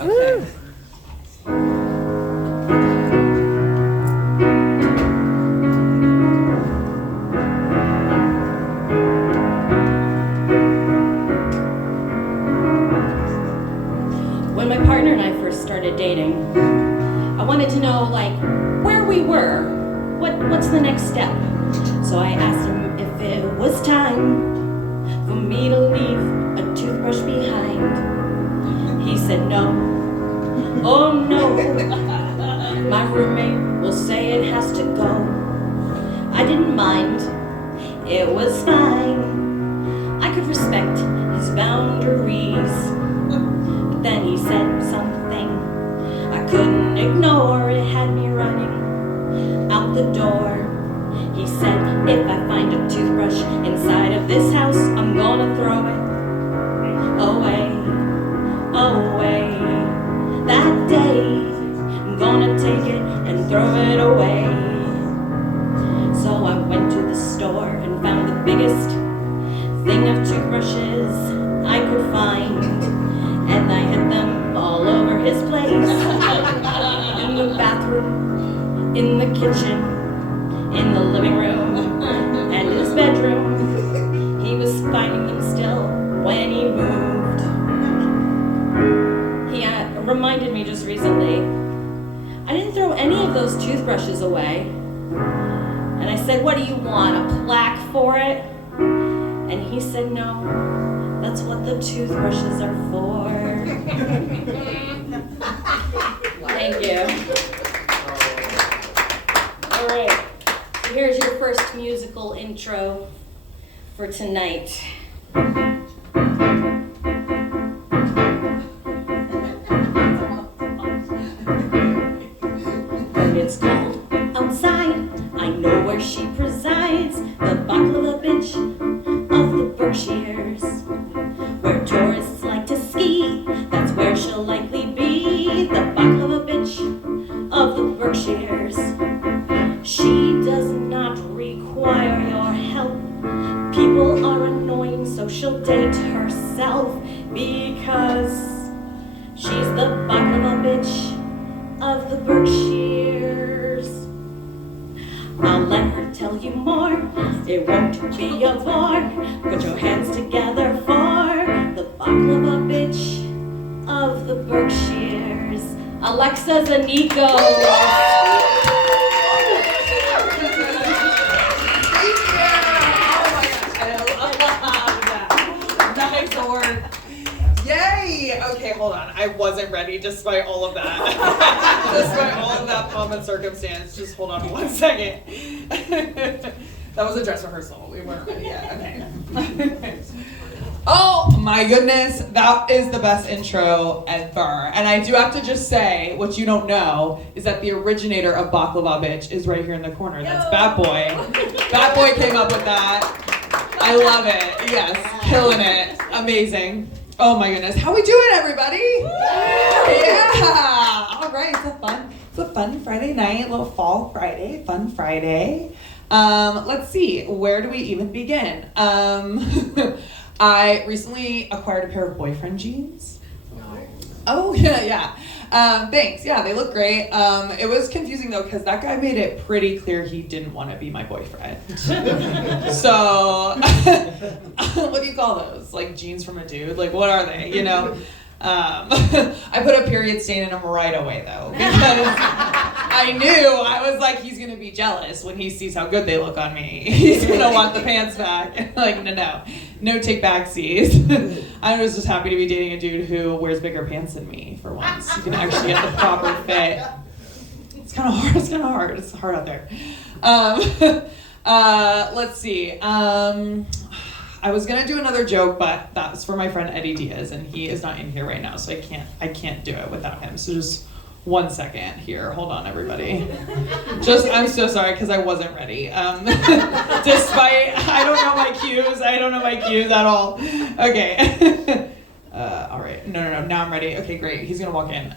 Okay. When my partner and I first started dating, I wanted to know, like, where we were. What's the next step? So I asked him if it was time for me to leave a toothbrush behind. He said no. Oh no. My roommate will say it has to go. I didn't mind. It was fine. I could respect his boundaries. But then he said something I couldn't ignore. It had me running out the door. He said, if I find a toothbrush inside of this house, I'm gonna throw it away, away. That day, I'm gonna take it and throw it away. So I went to the store and found the biggest thing of toothbrushes I could find. And I hid them all over his place. In the bathroom, in the kitchen, in the living room, and his bedroom. He was finding them still when he moved. He reminded me just recently, I didn't throw any of those toothbrushes away. And I said, what do you want, a plaque for it? And he said, no, that's what the toothbrushes are for. Thank you. All right. Here's your first musical intro for tonight. And it's cold outside. I know where she presides. The baklava bitch of the Berkshires. Where tourists like to ski. That's where she'll likely be. The baklava bitch of the Berkshires. She does not require your help. People are annoying, so she'll date herself because she's the baklava bitch of the Berkshires. I'll let her tell you more. It won't be a bore. Put your hands together for the baklava bitch of the Berkshires, Alexa Zanico. Yay! Okay, hold on. I wasn't ready despite all of that. Despite all of that pomp and circumstance. Just hold on 1 second. That was a dress rehearsal. We weren't ready yet. Okay. Oh my goodness, that is the best intro ever. And I do have to just say, what you don't know is that the originator of Baklava Bitch is right here in the corner. That's Bat Boy. Bat Boy came up with that. I love it. Yes, killing it. Amazing. Oh my goodness. How we doing, everybody? Yeah. All right. It's a fun Friday night, little fall Friday, fun Friday. Let's see. Where do we even begin? I recently acquired a pair of boyfriend jeans. Oh yeah. Thanks. Yeah, they look great. It was confusing though because that guy made it pretty clear he didn't want to be my boyfriend. So, what do you call those? Like jeans from a dude? Like what are they? You know? I put a period stain in them right away though because I knew I was like he's gonna be jealous when he sees how good they look on me. He's gonna want the pants back. Like no take backsies. I was just happy to be dating a dude who wears bigger pants than me for once. You can actually get the proper fit. It's kind of hard. It's hard out there. Let's see. I was gonna do another joke, but that's for my friend Eddie Diaz, and he is not in here right now, so I can't do it without him. So just 1 second here. Hold on, everybody. I'm so sorry because I wasn't ready. Despite I don't know my cues at all. Okay. All right. No. Now I'm ready. Okay, great. He's gonna walk in.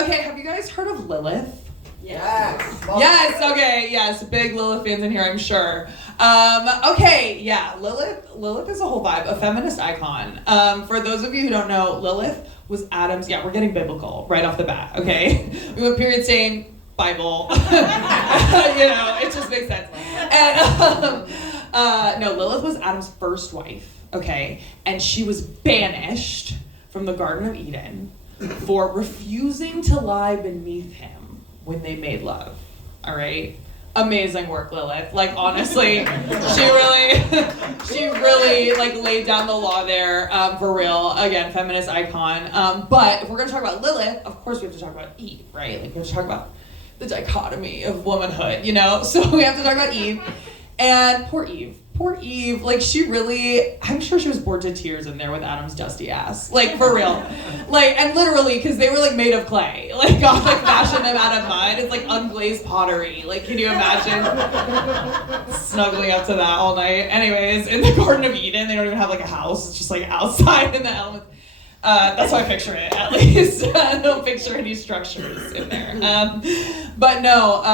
Okay. Have you guys heard of Lilith? Yes, okay, yes, big Lilith fans in here, I'm sure. Okay, yeah, Lilith is a whole vibe, a feminist icon. For those of you who don't know, Lilith was Adam's, yeah, we're getting biblical right off the bat, okay? We went period saying Bible. It just makes sense. And, no, Lilith was Adam's first wife, okay? And she was banished from the Garden of Eden for refusing to lie beneath him when they made love, all right? Amazing work, Lilith. Like, honestly, she really like laid down the law there, for real. Again, feminist icon. But if we're gonna talk about Lilith, of course we have to talk about Eve, right? Like, we have to talk about the dichotomy of womanhood, So we have to talk about Eve. And poor Eve, like, I'm sure she was bored to tears in there with Adam's dusty ass. Like, for real. Like, and literally, because they were, like, made of clay. Like, God, like, fashioned them out of mud. It's, like, unglazed pottery. Like, can you imagine snuggling up to that all night? Anyways, in the Garden of Eden, they don't even have, like, a house. It's just, like, outside in the elements. That's how I picture it, at least. I don't picture any structures in there. But no,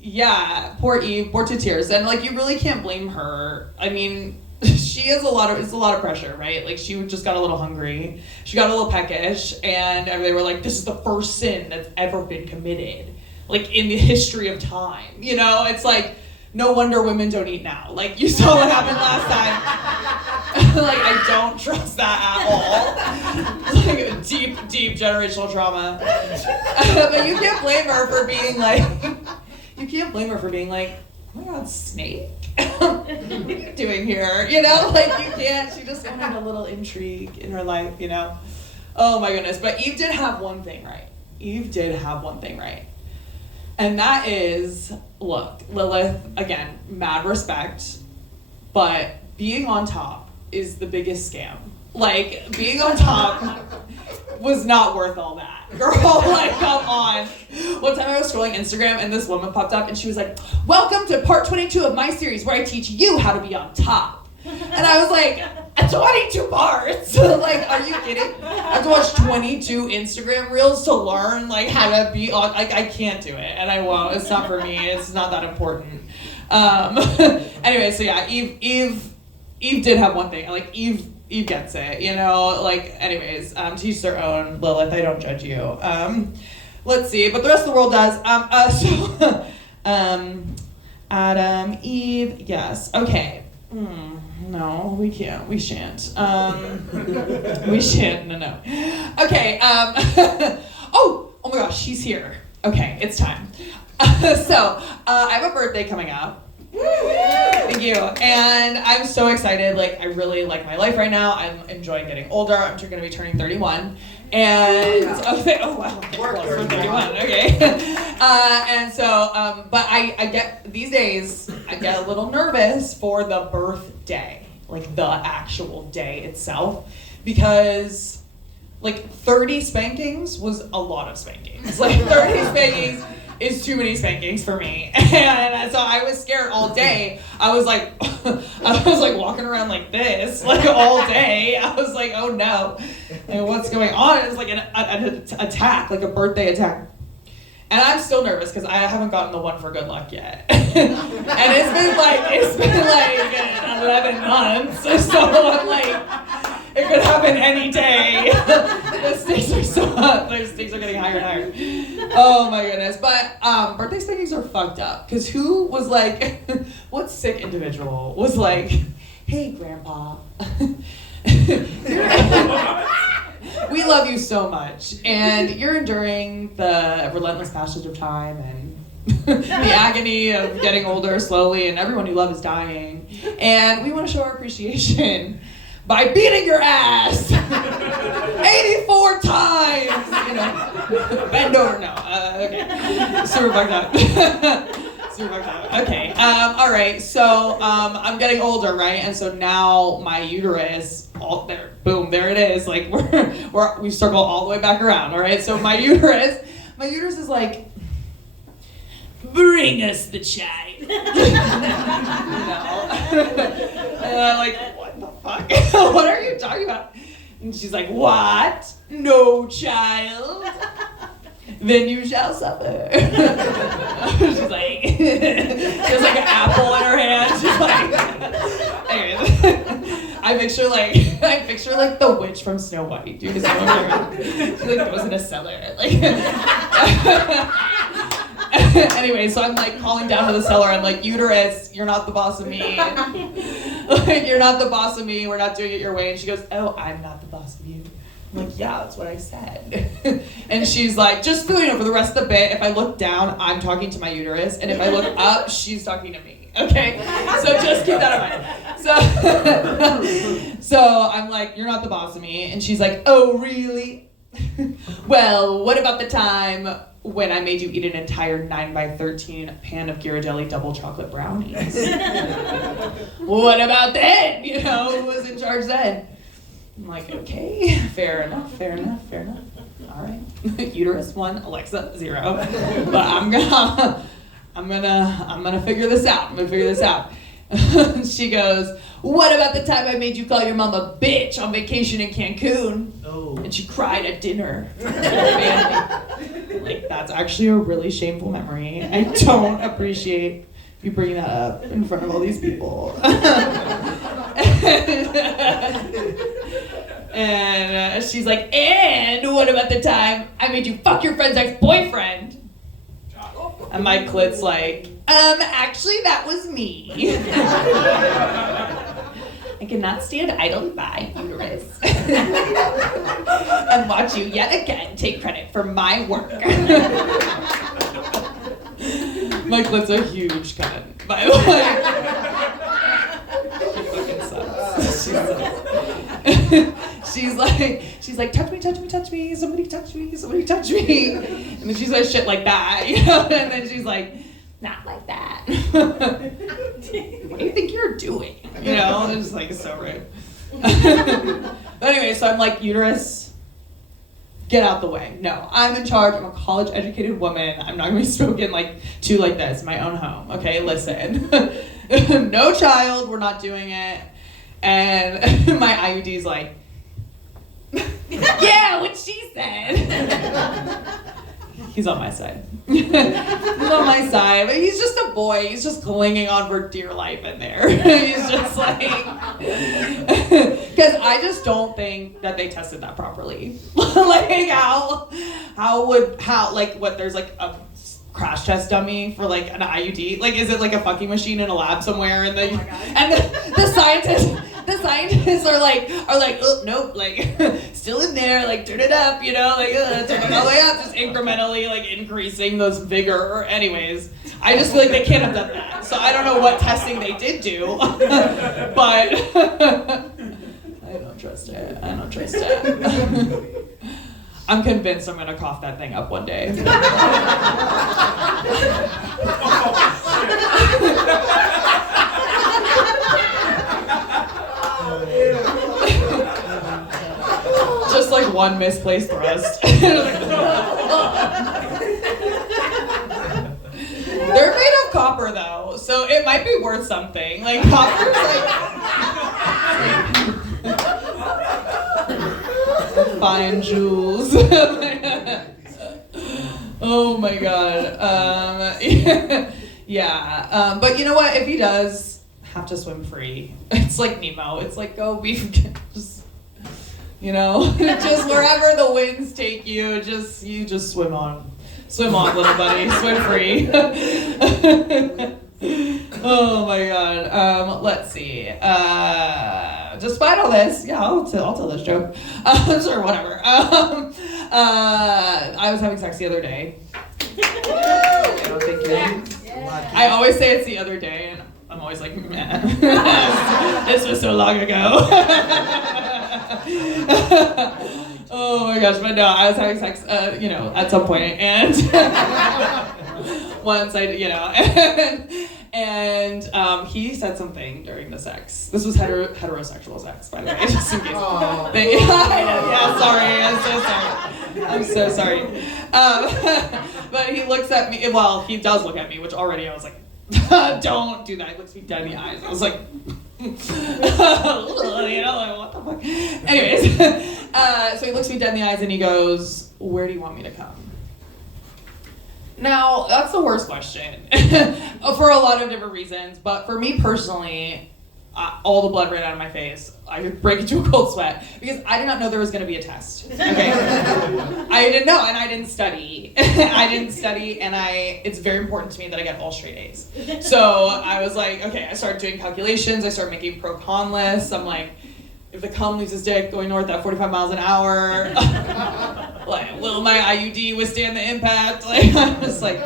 yeah, poor Eve, bored to tears. And, like, you really can't blame her. I mean, it's a lot of pressure, right? Like, she just got a little hungry. She got a little peckish. And they were like, this is the first sin that's ever been committed, like, in the history of time. It's like, no wonder women don't eat now. Like, you saw what happened last time. Like, I don't trust that at all. It's like a deep generational trauma. But you can't blame her for being like, oh my God, snake? What are you doing here? Like, you can't. She just wanted a little intrigue in her life, Oh my goodness. But Eve did have one thing right. And that is, look, Lilith, again, mad respect, but being on top is the biggest scam. Like, being on top was not worth all that. Girl, like, come on. One time I was scrolling Instagram and this woman popped up and she was like, welcome to part 22 of my series where I teach you how to be on top. And I was like, 22 parts? Like, are you kidding? I have to watch 22 Instagram reels to learn, like, how to be on, like, I can't do it, and I won't. It's not for me. It's not that important. Anyway, so yeah, Eve did have one thing. Like, Eve gets it, Like, anyways, to each their own. Lilith, I don't judge you. Let's see, but the rest of the world does. Adam, Eve, yes. Okay. No, we can't. We shan't. We shan't. No. Okay. Oh my gosh, she's here. Okay, it's time. So, I have a birthday coming up. Thank you. And I'm so excited. Like, I really like my life right now. I'm enjoying getting older. I'm going to be turning 31. And oh wow, for 31. Okay. And so, but I get these days, I get a little nervous for the birthday, like the actual day itself, because like 30 spankings was a lot of spankings. Like 30 spankings is too many spankings for me. And so I was scared all day. I was like walking around like this, like all day. I was like, oh no. And what's going on? It was like an attack, like a birthday attack. And I'm still nervous because I haven't gotten the one for good luck yet. And it's been like 11 months. So I'm like, it could happen any day. The stakes are getting higher and higher. Oh my goodness. But birthday spankings are fucked up. Because who was like, what sick individual was like, hey grandpa, we love you so much, and you're enduring the relentless passage of time and the agony of getting older slowly, and everyone you love is dying, and we want to show our appreciation by beating your ass 84 times, bend over, no, okay, super fucked up. Okay, all right, so I'm getting older, right? And so now my uterus, there, boom, there it is. Like we circle all the way back around, all right? So my uterus is like, bring us the child. And I'm like, what the fuck? What are you talking about? And she's like, what? No child? then you shall suffer. She's like, she has like an apple in her hand. She's like, anyways. I picture like the witch from Snow White. Dude, she like goes in a cellar. Like, anyway, so I'm like calling down to the cellar. I'm like, uterus, you're not the boss of me. Like, you're not the boss of me. We're not doing it your way. And she goes, oh, I'm not the boss of you. I'm like, yeah, that's what I said. And she's like, just so you know, for the rest of the bit, if I look down, I'm talking to my uterus. And if I look up, she's talking to me. Okay? So just keep that in mind. So I'm like, you're not the boss of me. And she's like, oh, really? Well, what about the time when I made you eat an entire 9x13 pan of Ghirardelli double chocolate brownies? What about then? You know, who was in charge then? I'm like, okay, fair enough. All right, uterus 1, Alexa 0. But I'm gonna figure this out. She goes, what about the time I made you call your mom a bitch on vacation in Cancun? Oh. And she cried at dinner. Like, that's actually a really shameful memory. I don't appreciate you bringing that up in front of all these people. And she's like, and what about the time I made you fuck your friend's ex-boyfriend? And my clit's like, actually that was me. I cannot stand idly by, uterus, and watch you yet again take credit for my work. My clit's a huge cunt, by the way. She fucking sucks. She's like, touch me, somebody touch me. And then she says shit like that, you know, and then she's like, not like that. What do you think you're doing? You know, it's just like, so rude. But anyway, so I'm like, uterus, get out the way. No, I'm in charge. I'm a college educated woman. I'm not gonna be spoken to like this in my own home. Okay, listen. No child, we're not doing it. And my IUD's like, yeah, what she said. He's on my side. He's on my side, but he's just a boy. He's just clinging on for dear life in there. He's just like, because I just don't think that they tested that properly. Like there's like a crash test dummy for like an IUD. Like, is it like a fucking machine in a lab somewhere? And the scientists are like, oh, nope, like still in there, like turn it up, you know, like turn it all the way up, just incrementally like increasing those vigor. Anyways, I just feel like they can't have done that. So I don't know what testing they did do, but I don't trust it. I'm convinced I'm gonna cough that thing up one day. Just like one misplaced thrust. They're made of copper though, so it might be worth something. Like copper's like fine jewels. Oh my god. Yeah. But you know what? If he does have to swim free, it's like Nemo. It's like go be just, you know, just wherever the winds take you, you just swim on, little buddy, swim free. Oh my god. Let's see. Despite all this, yeah, I'll tell this joke. Sure, whatever. I was having sex the other day. Thank you. I always say it's the other day, and I'm always like, man, this was so long ago. Oh my gosh, but no, I was having sex, at some point, and once and he said something during the sex. This was heterosexual sex, by the way, just in case. I'm so sorry. But he looks at me, well, he does look at me, which already I was like, don't do that. He looks me dead in the eyes. I was like, what the fuck? Anyways, so he looks me dead in the eyes and he goes, where do you want me to come? Now, that's the worst question for a lot of different reasons, but for me personally, all the blood ran out of my face. I would break into a cold sweat because I did not know there was going to be a test. Okay, I didn't know, and I didn't study. And it's very important to me that I get all straight A's. So I was like, okay, I started doing calculations. I started making pro-con lists. I'm like, if the cum leaves his dick going north at 45 miles an hour, like, will my IUD withstand the impact? Like, I'm just like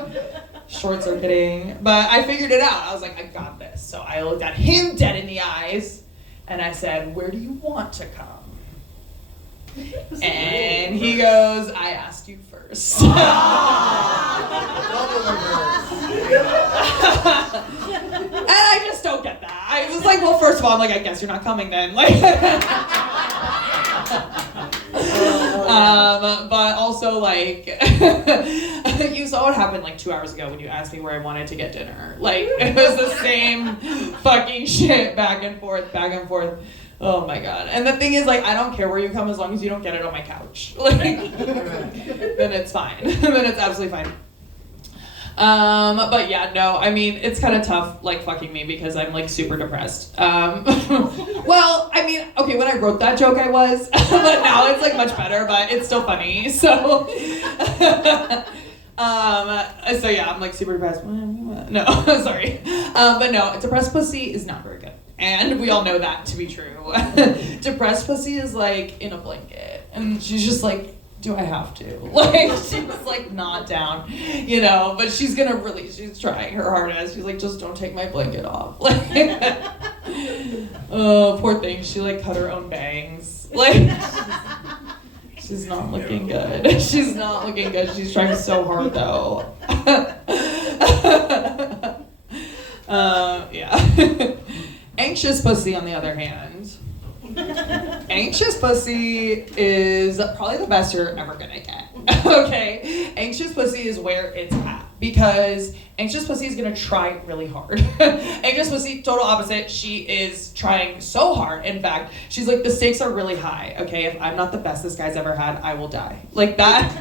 short circuiting. But I figured it out. I was like, I got this. So I looked at him dead in the eyes and I said, where do you want to come? And he goes, I asked you first. And I just don't get that. I was like, well, first of all, I'm like, I guess you're not coming then. Like, but also, like, you saw what happened like 2 hours ago when you asked me where I wanted to get dinner. Like, it was the same fucking shit back and forth. Oh my god. And the thing is, like, I don't care where you come as long as you don't get it on my couch. Like, then it's fine. Then it's absolutely fine. But yeah, no, I mean, it's kind of tough, like, fucking me because I'm, like, super depressed. Well, I mean, okay, when I wrote that joke, I was, but now it's, like, much better, but it's still funny, so, so yeah, I'm, like, super depressed. No, sorry. But no, depressed pussy is not very good. And we all know that to be true. Depressed pussy is, like, in a blanket, and she's just, like, do I have to? Like, she's like not down, you know, but she's trying her hardest. She's like, just don't take my blanket off. Like, oh, poor thing. She like cut her own bangs. Like, she's not looking good. She's not looking good. She's trying so hard though. Yeah. Anxious pussy, on the other hand. Anxious pussy is probably the best you're ever gonna get. Okay? Anxious pussy is where it's at because anxious pussy is gonna try really hard. Anxious pussy, total opposite. She is trying so hard. In fact, she's like, the stakes are really high. Okay, if I'm not the best this guy's ever had, I will die. Like that.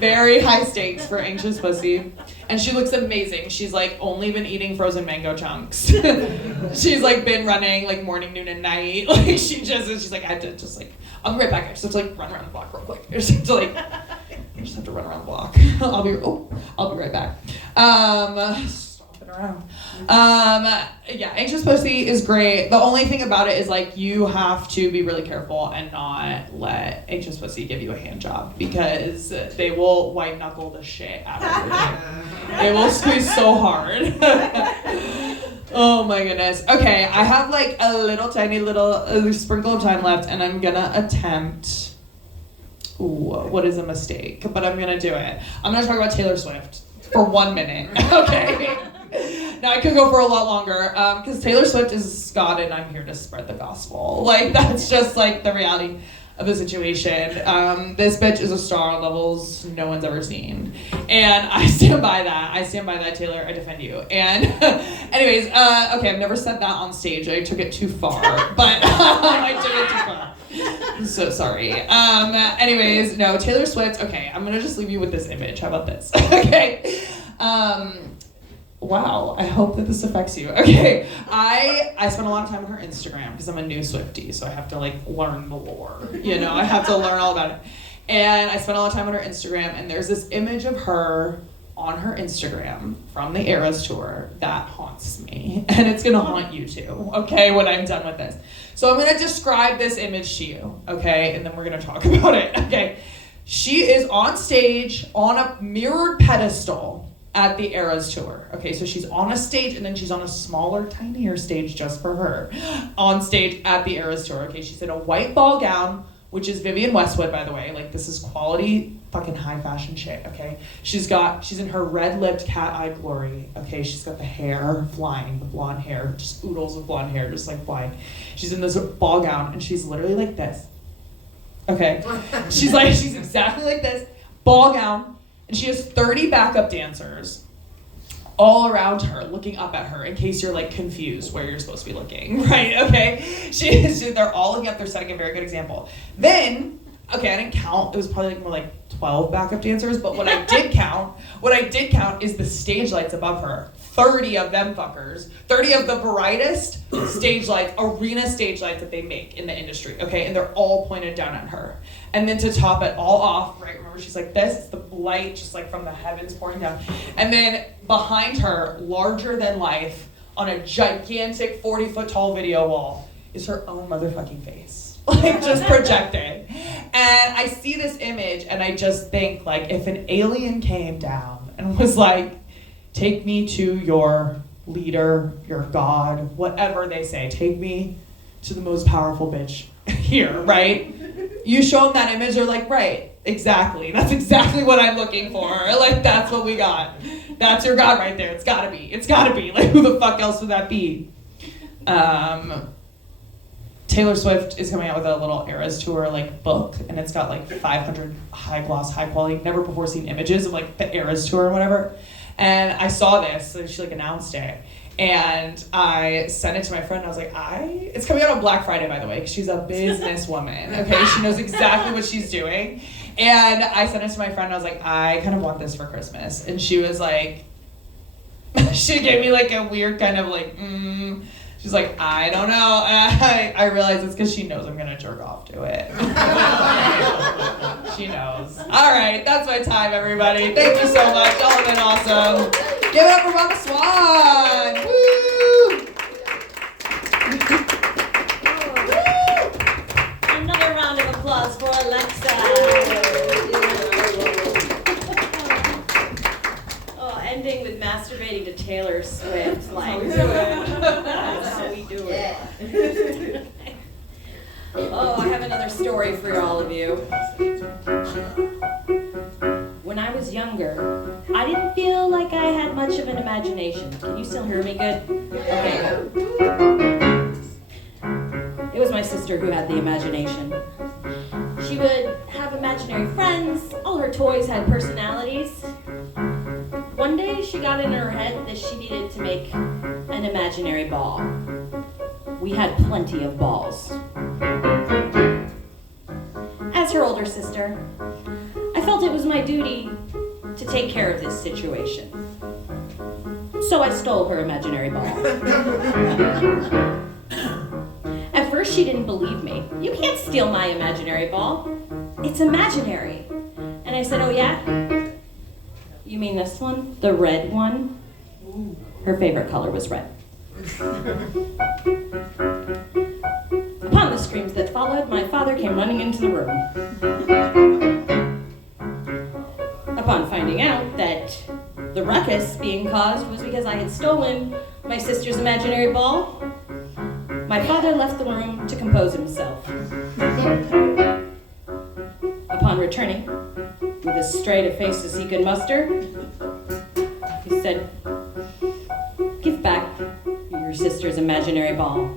Very high stakes for anxious pussy. And she looks amazing. She's like only been eating frozen mango chunks. She's like been running like morning, noon, and night. Like she's like, I have to just like, I'll be right back. I just have to like run around the block real quick. I just have to run around the block. I'll be right back. Stomping around. Yeah, anxious pussy is great. The only thing about it is like you have to be really careful and not let anxious pussy give you a hand job because they will white knuckle the shit out of you. They will squeeze so hard. Oh my goodness. Okay, I have like a little tiny sprinkle of time left and I'm gonna attempt, what is a mistake? But I'm gonna do it. I'm gonna talk about Taylor Swift for 1 minute. Okay. Now I could go for a lot longer because Taylor Swift is God and I'm here to spread the gospel. Like that's just like the reality of the situation. This bitch is a star on levels no one's ever seen. And I stand by that, Taylor, I defend you. And anyways, okay, I've never said that on stage. I took it too far, but I took it too far. I'm so sorry. Anyways, no, Taylor Swift, okay, I'm gonna just leave you with this image. How about this? Okay. Wow, I hope that this affects you. Okay, I spent a lot of time on her Instagram because I'm a new Swiftie, so I have to like learn the lore. You know, I have to learn all about it. And I spent a lot of time on her Instagram, and there's this image of her on her Instagram from the Eras tour that haunts me, and it's gonna haunt you too. Okay, when I'm done with this, so I'm gonna describe this image to you. Okay, and then we're gonna talk about it. Okay, she is on stage on a mirrored pedestal at the Eras tour. Okay, so she's on a stage and then she's on a smaller, tinier stage just for her. On stage at the Eras tour. Okay, she's in a white ball gown, which is Vivienne Westwood, by the way. Like, this is quality fucking high fashion shit, okay? She's in her red-lipped cat-eyed glory, okay? She's got the hair flying, the blonde hair, just oodles of blonde hair, just like flying. She's in this ball gown and she's literally like this. Okay? She's exactly like this, ball gown. And she has 30 backup dancers all around her, looking up at her, in case you're like confused where you're supposed to be looking, right? Okay, they're all looking up. They're setting a very good example. Then, okay, I didn't count. It was probably like more like 12 backup dancers, but what I did count is the stage lights above her. 30 of them fuckers. 30 of the brightest stage lights, arena stage lights that they make in the industry, okay? And they're all pointed down at her. And then to top it all off, right, remember she's like this, it's the light just like from the heavens pouring down. And then behind her, larger than life, on a gigantic 40-foot tall video wall, is her own motherfucking face. Like, just projected. And I see this image, and I just think, like, if an alien came down and was like, take me to your leader, your god, whatever they say, take me to the most powerful bitch here, right? You show them that image, they're like, right, exactly. That's exactly what I'm looking for. Like, that's what we got. That's your god right there. It's gotta be. Like, who the fuck else would that be? Taylor Swift is coming out with a little Eras Tour like book, and it's got like 500 high gloss, high quality, never before seen images of like the Eras Tour or whatever. And I saw this, so she like announced it, and I sent it to my friend. And I was like, it's coming out on Black Friday, by the way, because she's a businesswoman. Okay, she knows exactly what she's doing. And I sent it to my friend. And I was like, I kind of want this for Christmas, and she was like, she gave me like a weird kind of like, She's like, I don't know. And I realize it's because she knows I'm gonna jerk off to it. She knows. All right, that's my time, everybody. Thank you so much. Y'all have been awesome. Give it up for Mama Swan. Woo! Another round of applause for Alexa. Ending with masturbating to Taylor Swift, like, that's how we do it. Oh, I have another story for all of you. When I was younger, I didn't feel like I had much of an imagination. Can you still hear me good? Okay. It was my sister who had the imagination. She would have imaginary friends. All her toys had personalities. One day she got in her head that she needed to make an imaginary ball. We had plenty of balls. As her older sister, I felt it was my duty to take care of this situation. So I stole her imaginary ball. At first she didn't believe me. You can't steal my imaginary ball. It's imaginary. And I said, oh yeah? You mean this one? The red one? Her favorite color was red. Upon the screams that followed, my father came running into the room. Upon finding out that the ruckus being caused was because I had stolen my sister's imaginary ball, my father left the room to compose himself. Upon returning, with as straight a face as he could muster, he said, give back your sister's imaginary ball.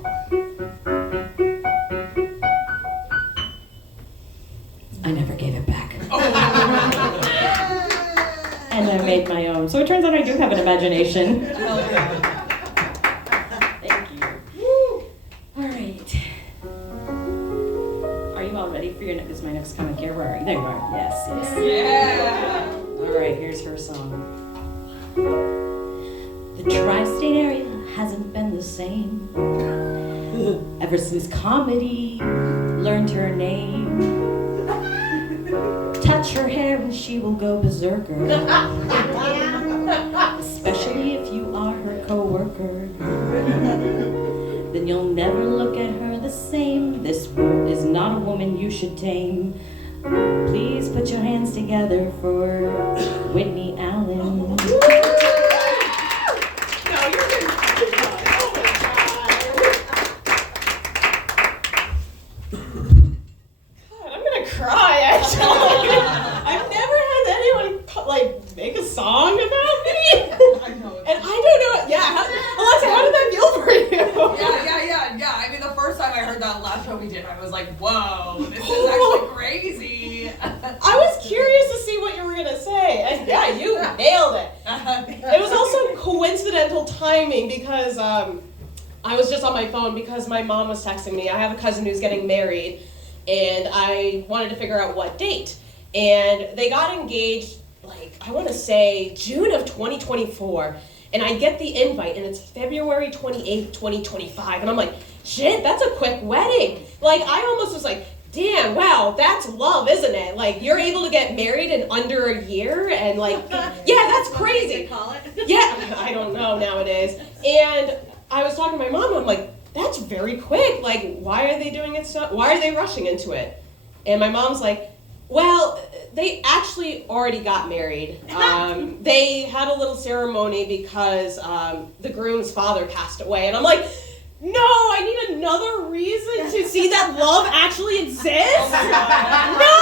I never gave it back. And I made my own. So it turns out I do have an imagination. Thank you. All right. Are you all ready for your next? This is my next comic here. Where are you? There you are. Yes. Yeah. All right, here's her song. The tri-state area hasn't been the same ever since comedy learned her name. Touch her hair and she will go berserker, especially if you are her co-worker. Then you'll never look at her the same. This world is not a woman you should tame. Please put your hands together for Whitney Allen. Make a song about me? I know. And I don't know. Yeah. Alexa, how did that feel for you? Yeah. I mean, the first time I heard that last show we did, I was like, whoa, this is actually crazy. I was curious to see what you were going to say. And yeah, you nailed it. It was also coincidental timing because I was just on my phone because my mom was texting me. I have a cousin who's getting married, and I wanted to figure out what date. and they got engaged, like, I want to say June of 2024, and I get the invite, and it's February 28th, 2025, and I'm like, shit, that's a quick wedding. Like, I almost was like, damn, wow, that's love, isn't it? Like, you're able to get married in under a year, and like, yeah, that's crazy. Call it. Yeah, I don't know nowadays. And I was talking to my mom, I'm like, that's very quick. Like, why are they doing it why are they rushing into it? And my mom's like, well, they actually already got married. They had a little ceremony because the groom's father passed away. And I'm like, no, I need another reason to see that love actually exists. No!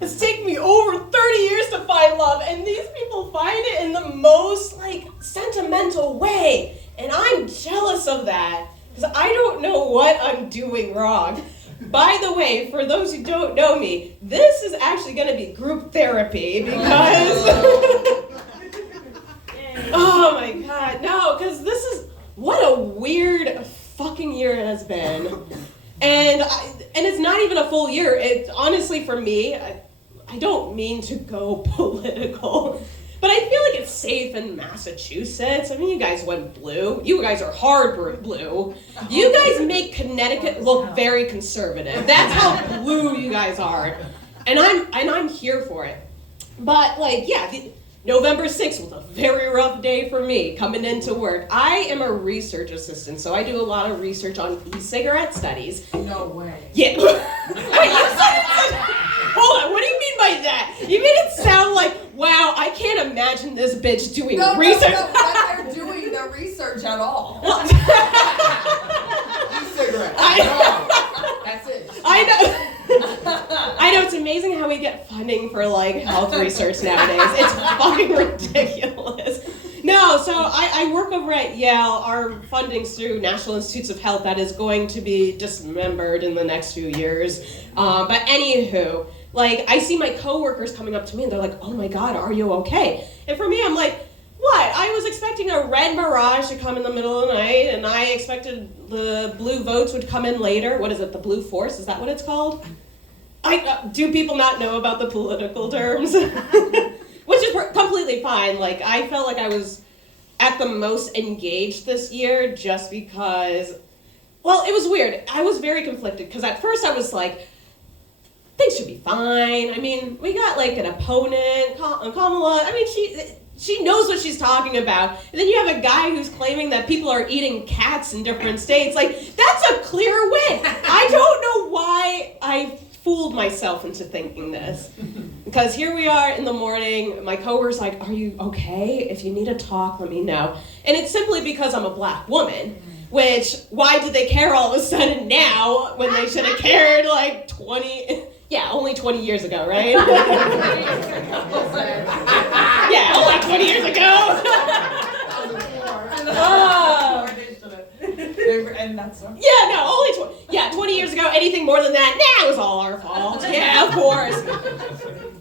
It's taken me over 30 years to find love, and these people find it in the most, like, sentimental way. And I'm jealous of that, because I don't know what I'm doing wrong. By the way, for those who don't know me, this is actually going to be group therapy, because... Oh my god, no, because this is... What a weird fucking year it has been. And it's not even a full year. It honestly, for me, I don't mean to go political, but I feel like it's safe in Massachusetts. I mean, you guys went blue. You guys are hard blue. You guys make Connecticut look very conservative. That's how blue you guys are. And I'm here for it. But like, yeah, November 6th was a very rough day for me coming into work. I am a research assistant, so I do a lot of research on e-cigarette studies. No way. Yeah. Wait, you said it? Hold on, what do you mean by that? You made it sound like, wow, I can't imagine this bitch doing research. No, that they're doing the research at all. E-cigarette. That's it. I know. I know, it's amazing how we get funding for, like, health research nowadays. It's fucking ridiculous. No, so I work over at Yale. Our funding's through National Institutes of Health that is going to be dismembered in the next few years. But anywho, like, I see my coworkers coming up to me and they're like, oh my god, are you okay? And for me, I'm like, what? I was expecting a red mirage to come in the middle of the night, and I expected the blue votes would come in later. What is it, the blue force? Is that what it's called? Do people not know about the political terms? Which is completely fine. Like, I felt like I was at the most engaged this year just because, well, it was weird. I was very conflicted because at first I was like, things should be fine. I mean, we got like an opponent, Kamala. I mean, she knows what she's talking about. And then you have a guy who's claiming that people are eating cats in different states. Like, that's a clear win. I don't know why I fooled myself into thinking this. Because here we are in the morning, my coworker's like, are you okay? If you need to talk, let me know. And it's simply because I'm a black woman. Which, why did they care all of a sudden now when they should have cared like 20... Yeah, only 20 years ago, right? Yeah, only 20 years ago. And that's what... Yeah, no, only 20 years ago. Anything more than that, nah, it was all our fault. Yeah, of course.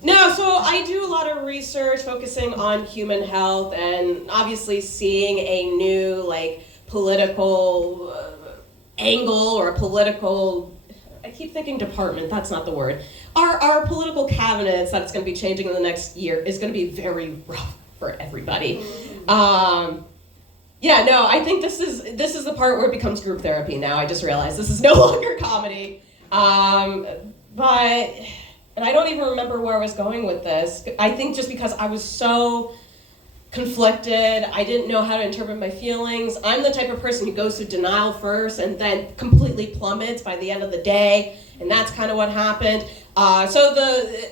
No, so I do a lot of research focusing on human health and obviously seeing a new, like, political angle or a political... I keep thinking department, that's not the word. Our political cabinets that's going to be changing in the next year is going to be very rough for everybody. Yeah, no, I think this is the part where it becomes group therapy now. I just realized this is no longer comedy. But, and I don't even remember where I was going with this. I think just because I was so conflicted, I didn't know how to interpret my feelings. I'm the type of person who goes through denial first and then completely plummets by the end of the day, and that's kind of what happened. So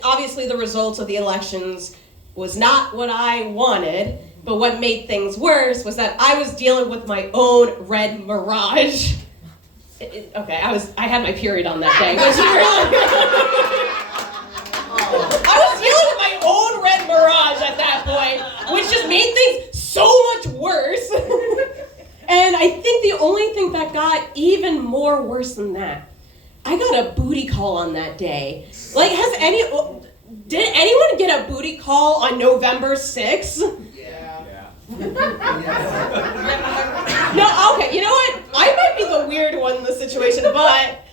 obviously the results of the elections was not what I wanted, but what made things worse was that I was dealing with my own red mirage. Okay, I had my period on that day, which really... I was dealing with my own red mirage at that point, which just made things so much worse. And I think the only thing that got even more worse than that, I got a booty call on that day. Like, did anyone get a booty call on November 6th? No, okay, you know what? I might be the weird one in this situation, but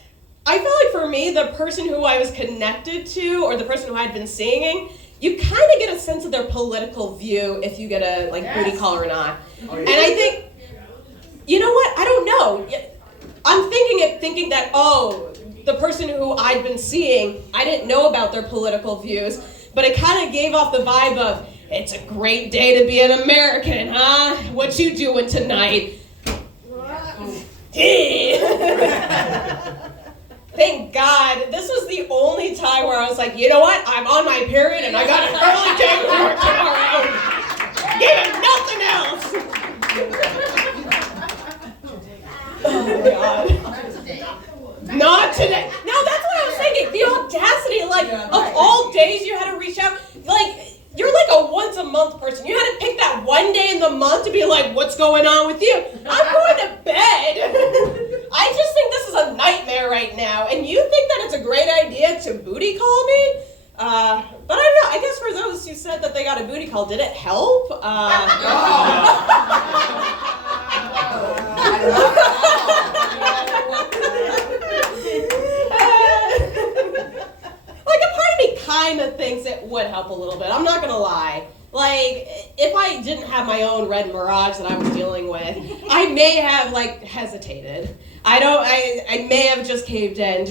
I felt like for me, the person who I was connected to or the person who I'd been seeing, you kind of get a sense of their political view if you get a booty call or not. Oh, And I think, you know what? I don't know. I'm thinking that, the person who I'd been seeing, I didn't know about their political views, but it kind of gave off the vibe of, it's a great day to be an American, huh? What you doing tonight? Thank God. This was the only time where I was like, you know what? I'm on my period and I got an early day to work tomorrow. Give him nothing else. Oh my God. Not today. No, that's what I was thinking. The audacity, of all days you had to reach out, you're like a once a month person. You had to pick that one day in the month to be like, what's going on with you? I'm going to bed. I just think this is a nightmare right now. And you think that it's a great idea to booty call me? But I don't know. I guess for those who said that they got a booty call, did it help? A part of me kind of thinks it would help a little bit. I'm not gonna lie. If I didn't have my own red mirage that I was dealing with, I may have hesitated. I may have just caved in.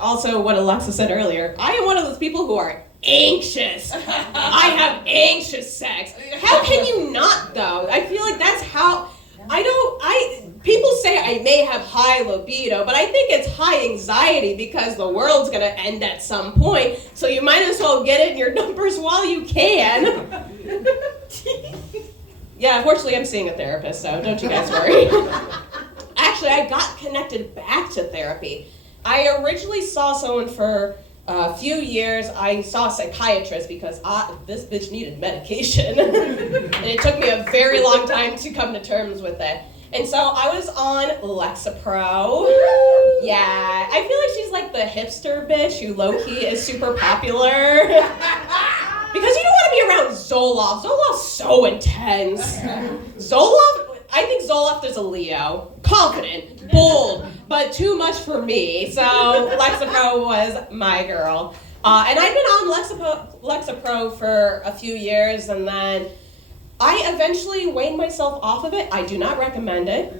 Also what Alexa said earlier. I am one of those people who are anxious. I have anxious sex. How can you not though? I feel like that's how. People say I may have high libido, but I think it's high anxiety because the world's gonna end at some point, so you might as well get it in your numbers while you can. Yeah, unfortunately I'm seeing a therapist, so don't you guys worry. Actually, I got connected back to therapy. I originally saw someone for a few years. I saw a psychiatrist because this bitch needed medication. And it took me a very long time to come to terms with it. And so I was on Lexapro. Yeah, I feel like she's like the hipster bitch who low-key is super popular. Because you don't want to be around Zoloft. Zoloft's so intense. I think Zoloft is a Leo. Confident, bold, but too much for me. So Lexapro was my girl. And I've been on Lexapro for a few years, and then I eventually weaned myself off of it. I do not recommend it.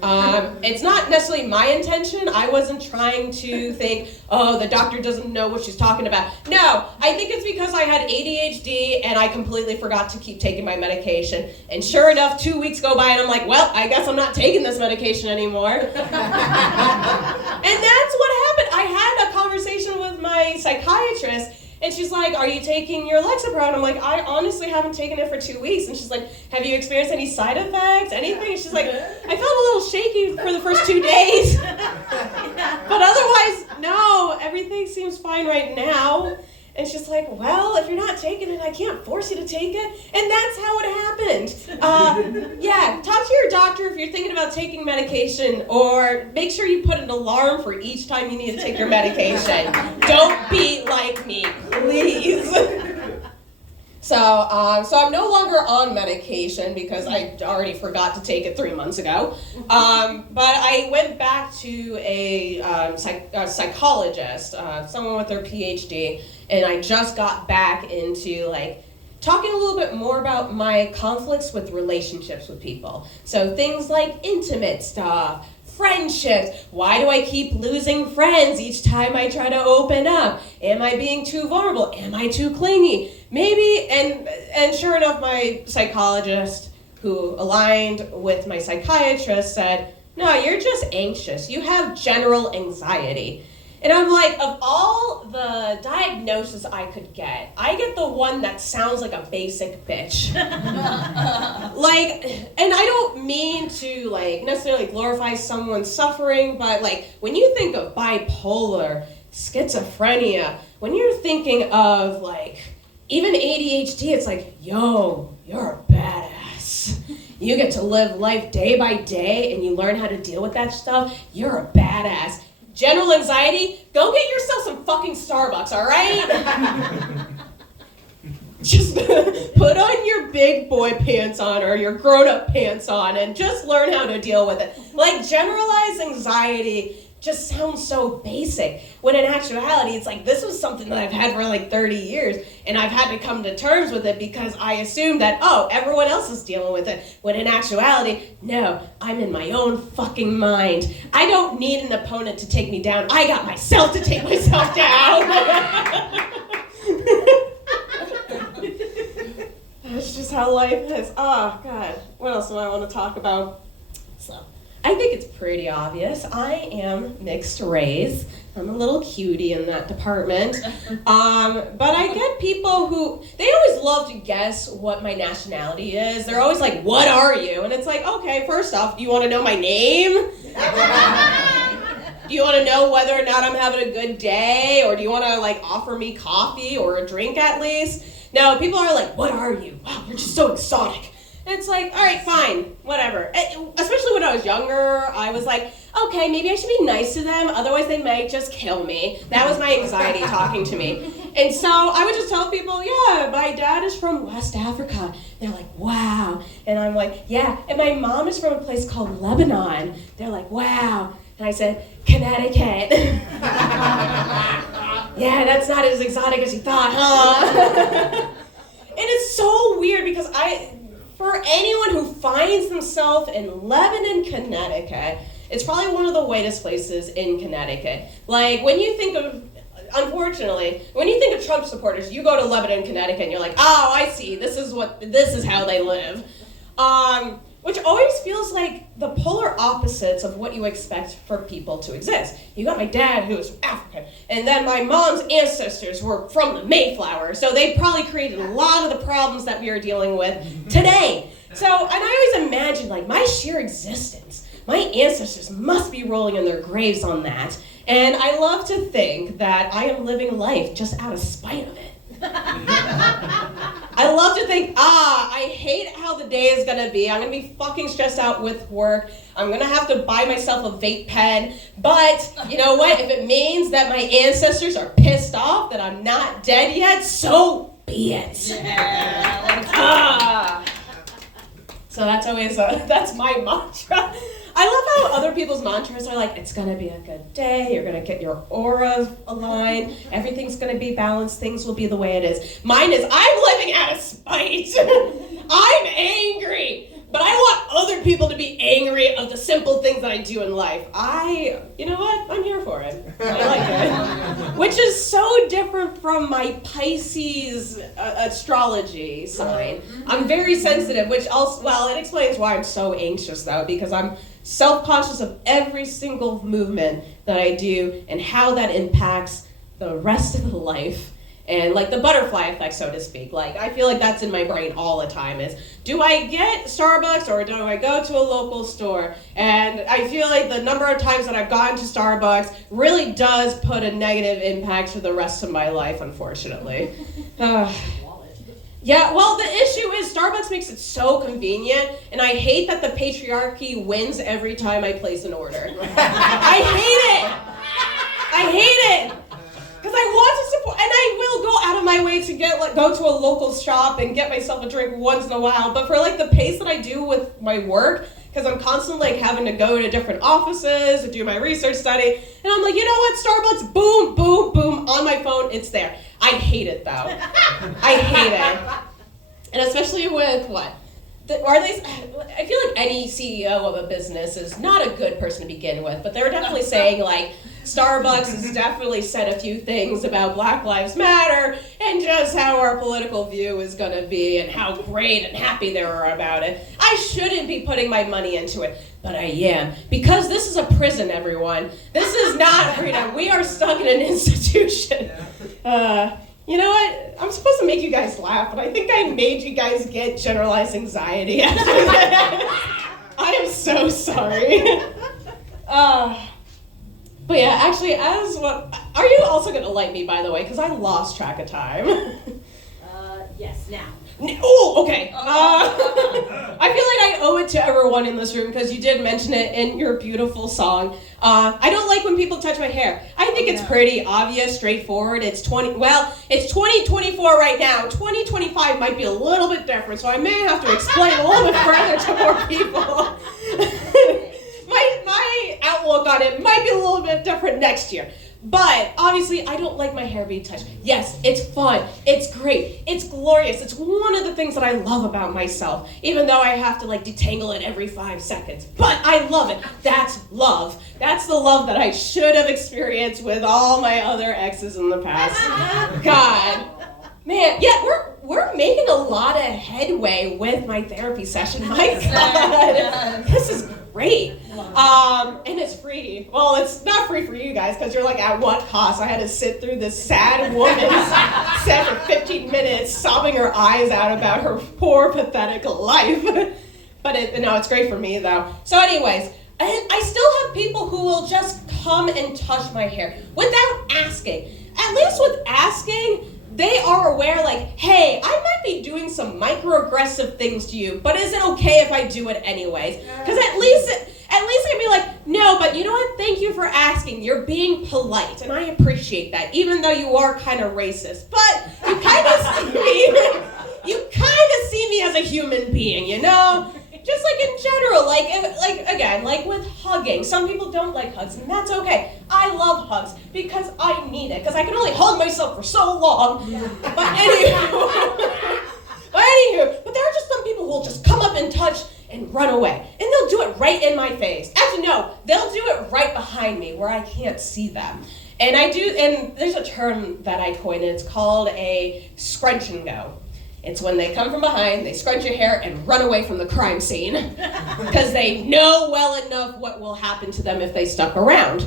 It's not necessarily my intention. I wasn't trying to think, the doctor doesn't know what she's talking about. No, I think it's because I had ADHD and I completely forgot to keep taking my medication. And sure enough, 2 weeks go by and I'm like, well, I guess I'm not taking this medication anymore. And that's what happened. I had a conversation with my psychiatrist. And she's like, are you taking your Lexapro? And I'm like, I honestly haven't taken it for 2 weeks. And she's like, have you experienced any side effects? Anything? And she's like, I felt a little shaky for the first 2 days. But otherwise, no, everything seems fine right now. And she's like, well, if you're not taking it, I can't force you to take it. And that's how it happened. Talk to your doctor if you're thinking about taking medication, or make sure you put an alarm for each time you need to take your medication. Don't be like me, please. So I'm no longer on medication because I already forgot to take it 3 months ago. But I went back to a psychologist, someone with their PhD, and I just got back into talking a little bit more about my conflicts with relationships with people. So things like intimate stuff, friendships. Why do I keep losing friends each time I try to open up? Am I being too vulnerable? Am I too clingy? Maybe, and sure enough, my psychologist, who aligned with my psychiatrist, said, no, you're just anxious. You have general anxiety. And I'm like, of all the diagnoses I could get, I get the one that sounds like a basic bitch. And I don't mean to necessarily glorify someone's suffering, but when you think of bipolar, schizophrenia, when you're thinking of even ADHD, it's like, yo, you're a badass. You get to live life day by day and you learn how to deal with that stuff. You're a badass. General anxiety, go get yourself some fucking Starbucks, all right? Just put on your big boy pants on or your grown-up pants on and just learn how to deal with it. Generalized anxiety, just sounds so basic. When in actuality, it's like, this was something that I've had for like 30 years, and I've had to come to terms with it because I assumed that, oh, everyone else is dealing with it. When in actuality, no, I'm in my own fucking mind. I don't need an opponent to take me down. I got myself to take myself down. That's just how life is. Oh, God. What else do I want to talk about? So, I think it's pretty obvious. I am mixed race. I'm a little cutie in that department. But I get people who, they always love to guess what my nationality is. They're always like, what are you? And it's like, okay, first off, do you want to know my name? Do you want to know whether or not I'm having a good day? Or do you want to like offer me coffee or a drink at least? No, people are like, what are you? Wow, you're just so exotic. And it's like, all right, fine, whatever. Especially when I was younger, I was like, okay, maybe I should be nice to them, otherwise they might just kill me. That was my anxiety talking to me. And so I would just tell people, yeah, my dad is from West Africa. They're like, wow. And I'm like, yeah, and my mom is from a place called Lebanon. They're like, wow. And I said, Connecticut. Yeah, that's not as exotic as you thought, huh? And it's so weird because for anyone who finds themselves in Lebanon, Connecticut, it's probably one of the whitest places in Connecticut. Like, when you think of, unfortunately, when you think of Trump supporters, you go to Lebanon, Connecticut, and you're like, oh, I see, this is how they live. Which always feels like the polar opposites of what you expect for people to exist. You got my dad, who is African, and then my mom's ancestors were from the Mayflower, so they probably created a lot of the problems that we are dealing with today. So, and I always imagine, like, my sheer existence, my ancestors must be rolling in their graves on that, and I love to think that I am living life just out of spite of it. I love to think, I hate how the day is gonna be. I'm gonna be fucking stressed out with work. I'm gonna have to buy myself a vape pen. But you know what? If it means that my ancestors are pissed off that I'm not dead yet, so be it. Yeah. So that's always that's my mantra. I love how other people's mantras are like, it's gonna be a good day, you're gonna get your aura aligned, everything's gonna be balanced, things will be the way it is. Mine is, I'm living out of spite. I'm angry, but I want other people to be angry of the simple things that I do in life. You know what? I'm here for it. I like it. Which is so different from my Pisces astrology sign. I'm very sensitive, which also, well, it explains why I'm so anxious though, because I'm self-conscious of every single movement that I do and how that impacts the rest of the life. And like the butterfly effect, so to speak. Like, I feel like that's in my brain all the time is, do I get Starbucks or do I go to a local store? And I feel like the number of times that I've gone to Starbucks really does put a negative impact for the rest of my life, unfortunately. Yeah, well, the issue is Starbucks makes it so convenient, and I hate that the patriarchy wins every time I place an order. I hate it! Because I want to support, and I will go out of my way to go to a local shop and get myself a drink once in a while, but for like the pace that I do with my work, because I'm constantly like having to go to different offices to do my research study, and I'm like, you know what, Starbucks, boom, boom, boom, on my phone, it's there. I hate it though. I hate it. And especially with what? I feel like any CEO of a business is not a good person to begin with, but they were definitely saying like, Starbucks has definitely said a few things about Black Lives Matter and just how our political view is going to be and how great and happy they are about it. I shouldn't be putting my money into it, but I am. Because this is a prison, everyone. This is not freedom. We are stuck in an institution. You know what? I'm supposed to make you guys laugh, but I think I made you guys get generalized anxiety after that. I am so sorry. But yeah, actually, are you also going to like me, by the way? Because I lost track of time. Yes, now. Oh, okay. I feel like I owe it to everyone in this room because you did mention it in your beautiful song. I don't like when people touch my hair. I think it's pretty obvious, straightforward. It's 2024 right now. 2025 might be a little bit different, so I may have to explain a little bit further to more people. My outlook on. It might be a little bit different next year. But obviously, I don't like my hair being touched. Yes, it's fun. It's great. It's glorious. It's one of the things that I love about myself, even though I have to like detangle it every 5 seconds. But I love it. That's love. That's the love that I should have experienced with all my other exes in the past. God. Man, yeah, we're making a lot of headway with my therapy session. My God, this is great. And it's free. Well, it's not free for you guys because you're like, at what cost? I had to sit through this sad woman's set for 15 minutes, sobbing her eyes out about her poor, pathetic life. But it's great for me though. So, anyways, I still have people who will just come and touch my hair without asking. At least with asking, they are aware, like, hey, I might be doing some microaggressive things to you, but is it okay if I do it anyways? Because at least I can be like, no, but you know what? Thank you for asking. You're being polite, and I appreciate that, even though you are kind of racist. But you kind of see me as a human being, you know? Just like in general, like with hugging. Some people don't like hugs, and that's okay. I love hugs because I need it, because I can only hug myself for so long. But anywho, but there are just some people who will just come up and touch and run away. And they'll do it right in my face. Actually, no, they'll do it right behind me where I can't see them. And there's a term that I coined, and it's called a scrunch and go. It's when they come from behind, they scrunch your hair and run away from the crime scene because they know well enough what will happen to them if they stuck around.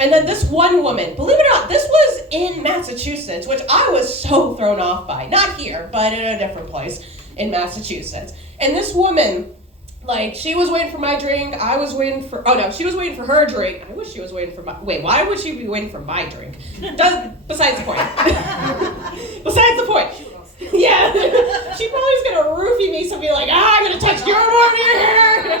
And then this one woman, believe it or not, this was in Massachusetts, which I was so thrown off by. Not here, but in a different place in Massachusetts. And this woman, like, she was waiting for my drink, she was waiting for her drink. I wish she was waiting for why would she be waiting for my drink? Besides the point. Besides the point. Yeah, she probably was gonna roofie me, so be like, I'm gonna touch your hair.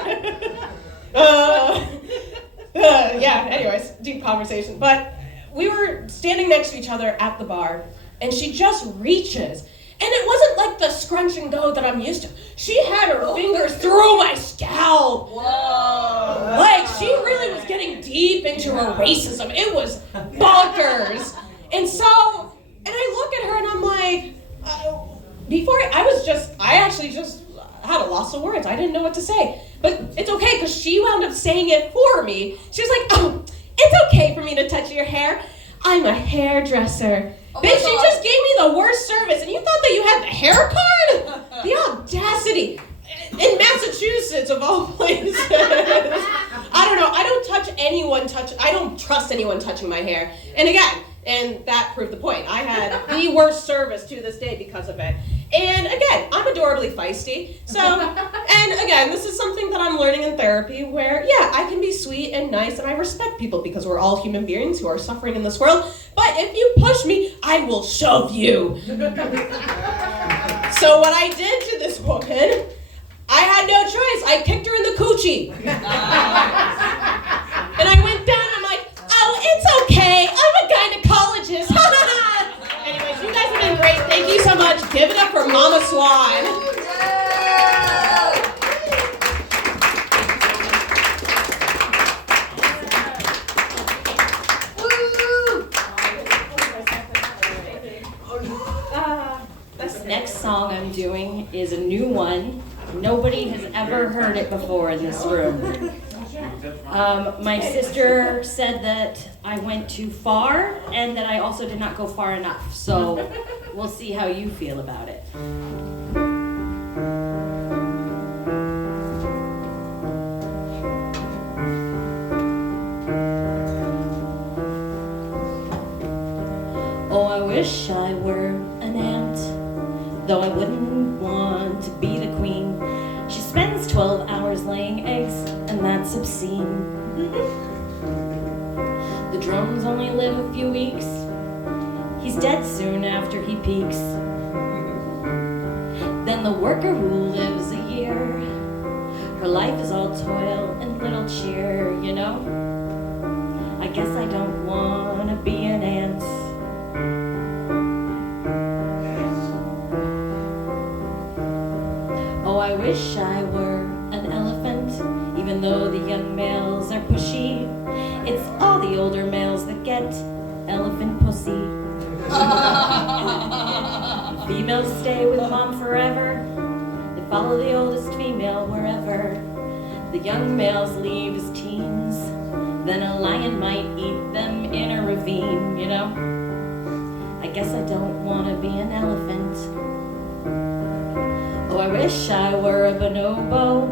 Yeah, anyways, deep conversation. But we were standing next to each other at the bar, and she just reaches. And it wasn't like the scrunch and go that I'm used to. She had her fingers through my scalp. Whoa. Like, she really was getting deep into her racism. It was bonkers. And I look at her and I'm like, I actually just had a loss of words. I didn't know what to say. But it's okay, because she wound up saying it for me. She was like, oh, it's okay for me to touch your hair. I'm a hairdresser. Oh Bitch, she just gave me the worst service, and you thought that you had the hair card? The audacity. In Massachusetts, of all places. I don't know. I don't trust anyone touching my hair. And that proved the point. I had the worst service to this day because of it. And again, I'm adorably feisty. So, and again, this is something that I'm learning in therapy where, yeah, I can be sweet and nice and I respect people because we're all human beings who are suffering in this world. But if you push me, I will shove you. So what I did to this woman, I had no choice. I kicked her in the coochie. And I went down, I'm like, oh, it's okay. I'm a gynecologist. Anyways, you guys have been great. Thank you so much. Give it up for Mama Swan. This next song I'm doing is a new one. Nobody has ever heard it before in this room. My sister said that I went too far and that I also did not go far enough. So we'll see how you feel about it. Oh, I wish I were an ant, though I wouldn't want to be the queen. She spends 12 hours laying eggs, and that's obscene. The drones only live a few weeks. He's dead soon after he peaks. Then the worker who lives a year, her life is all toil and little cheer, you know? I guess I don't want to be an ant. Oh, I wish I were an elephant, even though the young males are pushy. Females stay with mom forever. They follow the oldest female wherever. The young males leave as teens. Then a lion might eat them in a ravine, you know? I guess I don't want to be an elephant. Oh, I wish I were a bonobo.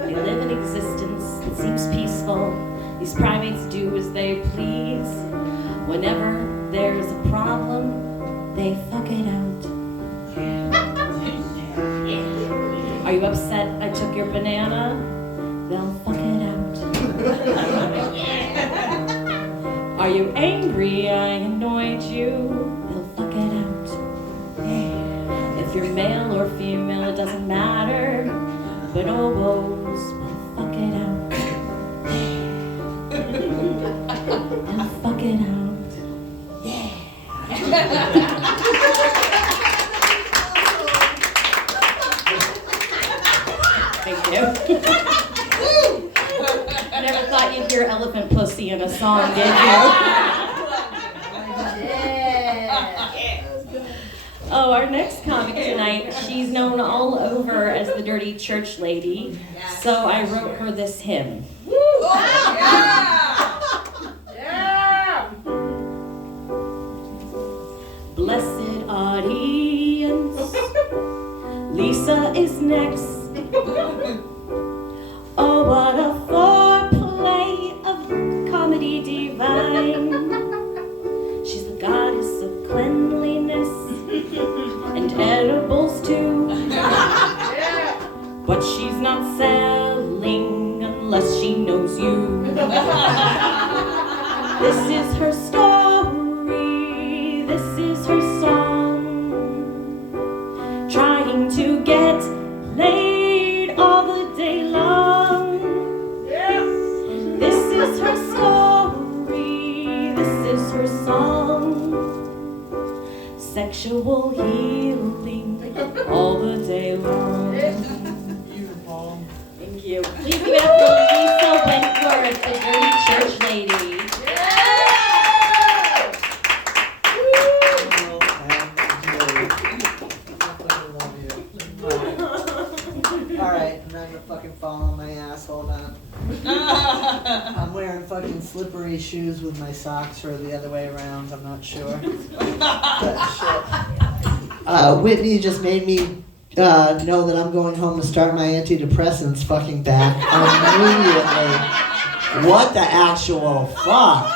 They live an existence that seems peaceful. These primates do as they please. Whenever there's a problem, they fuck it out. Are you upset I took your banana? They'll fuck it out. Are you angry I annoyed you? They'll fuck it out. If you're male or female, it doesn't matter. Bonobos will fuck it out. They'll fuck it out. Thank you. Never thought you'd hear elephant pussy in a song, did you? Oh, our next comic tonight, she's known all over as the Dirty Church Lady, so I wrote her this hymn. Blessed audience, Lisa is next. Oh, what a foreplay of comedy divine. She's the goddess of cleanliness and edibles too. But she's not selling unless she knows you. This is her story, this is her song. Trying to get laid all the day long. This is her story, this is her song. Sexual healing all the day long. Beautiful. Thank you. Please give it up for Lisa Wentworth, the Dirty Church Lady. Alright, I'm not gonna fucking fall on my ass, hold on. I'm wearing fucking slippery shoes with my socks or the other way around, I'm not sure. But shit. Whitney just made me know that I'm going home to start my antidepressants fucking back immediately. What the actual fuck?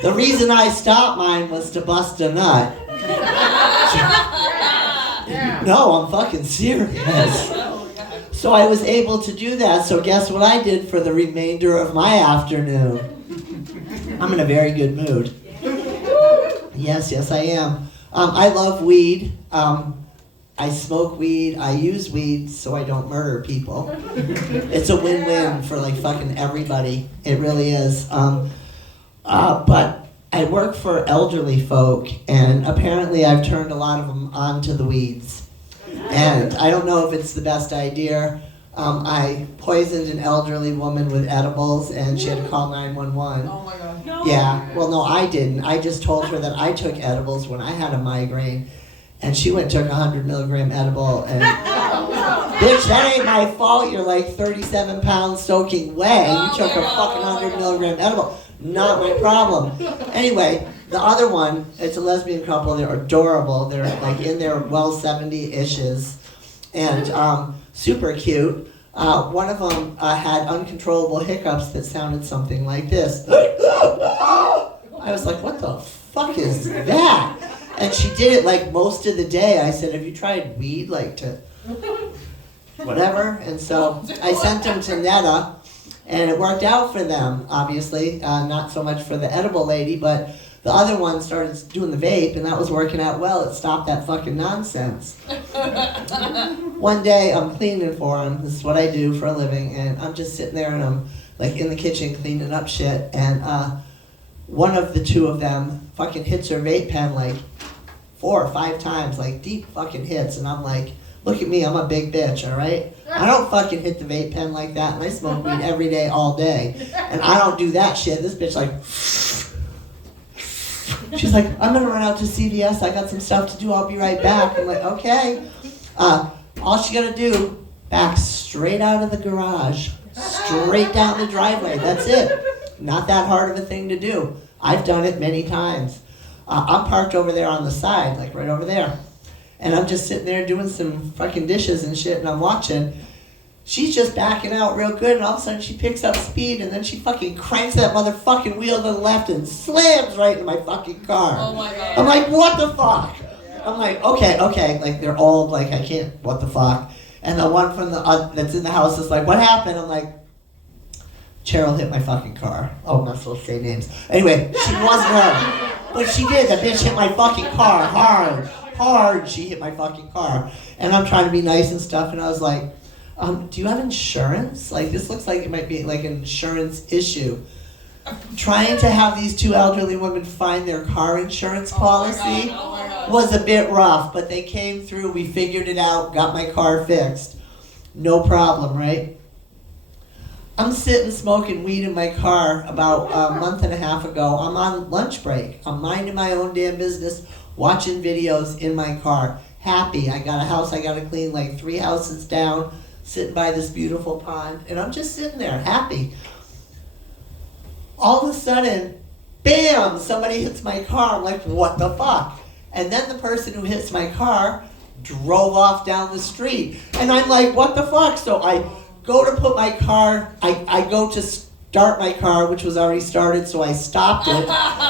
The reason I stopped mine was to bust a nut. No, I'm fucking serious. So I was able to do that, so guess what I did for the remainder of my afternoon? I'm in a very good mood. Yes, I am. I love weed. I smoke weed. I use weed so I don't murder people. It's a win-win for like fucking everybody. It really is. But I work for elderly folk, and apparently I've turned a lot of them onto the weeds. And I don't know if it's the best idea. I poisoned an elderly woman with edibles, and she had to call 911. Oh my god. No. Yeah, well, no, I didn't. I just told her that I took edibles when I had a migraine, and she went and took a 100 milligram edible, and bitch, that ain't my fault. You're like 37 pounds soaking wet, and you took a fucking 100 milligram edible. Not my problem. Anyway, the other one, it's a lesbian couple. They're adorable. They're like in their well 70-ishes, and super cute. One of them had uncontrollable hiccups that sounded something like this. I was like, what the fuck is that? And she did it like most of the day. I said, have you tried weed? Like to whatever. And so I sent them to Netta, and it worked out for them, obviously. Not so much for the edible lady, but the other one started doing the vape, and that was working out well. It stopped that fucking nonsense. One day, I'm cleaning for him. This is what I do for a living, and I'm just sitting there, and I'm like in the kitchen cleaning up shit, and one of the two of them fucking hits her vape pen like 4 or 5 times, like deep fucking hits, and I'm like, look at me, I'm a big bitch, all right? I don't fucking hit the vape pen like that, and I smoke weed every day, all day, and I don't do that shit. This bitch like... She's like, I'm gonna run out to CVS. I got some stuff to do. I'll be right back. I'm like, okay. All she gotta do, back straight out of the garage, straight down the driveway. That's it. Not that hard of a thing to do. I've done it many times. I'm parked over there on the side, like right over there. And I'm just sitting there doing some fucking dishes and shit, and I'm watching. She's just backing out real good, and all of a sudden she picks up speed, and then she fucking cranks that motherfucking wheel to the left and slams right into my fucking car. Oh my God. I'm like, what the fuck? I'm like, okay, like they're old, like I can't, what the fuck? And the one from the that's in the house is like, what happened? I'm like, Cheryl hit my fucking car. Oh, I'm not supposed to say names. Anyway, she wasn't her. But she did. The bitch hit my fucking car hard. She hit my fucking car. And I'm trying to be nice and stuff, and I was like, do you have insurance? Like, this looks like it might be like an insurance issue. Trying to have these two elderly women find their car insurance policy was a bit rough, but they came through, we figured it out, got my car fixed. No problem, right? I'm sitting smoking weed in my car about a month and a half ago. I'm on lunch break. I'm minding my own damn business, watching videos in my car. Happy. I got a house I gotta clean, like 3 houses down, sitting by this beautiful pond, and I'm just sitting there, happy. All of a sudden, bam, somebody hits my car. I'm like, what the fuck? And then the person who hits my car drove off down the street. And I'm like, what the fuck? So I go to put my car, I go to start my car, which was already started, so I stopped it.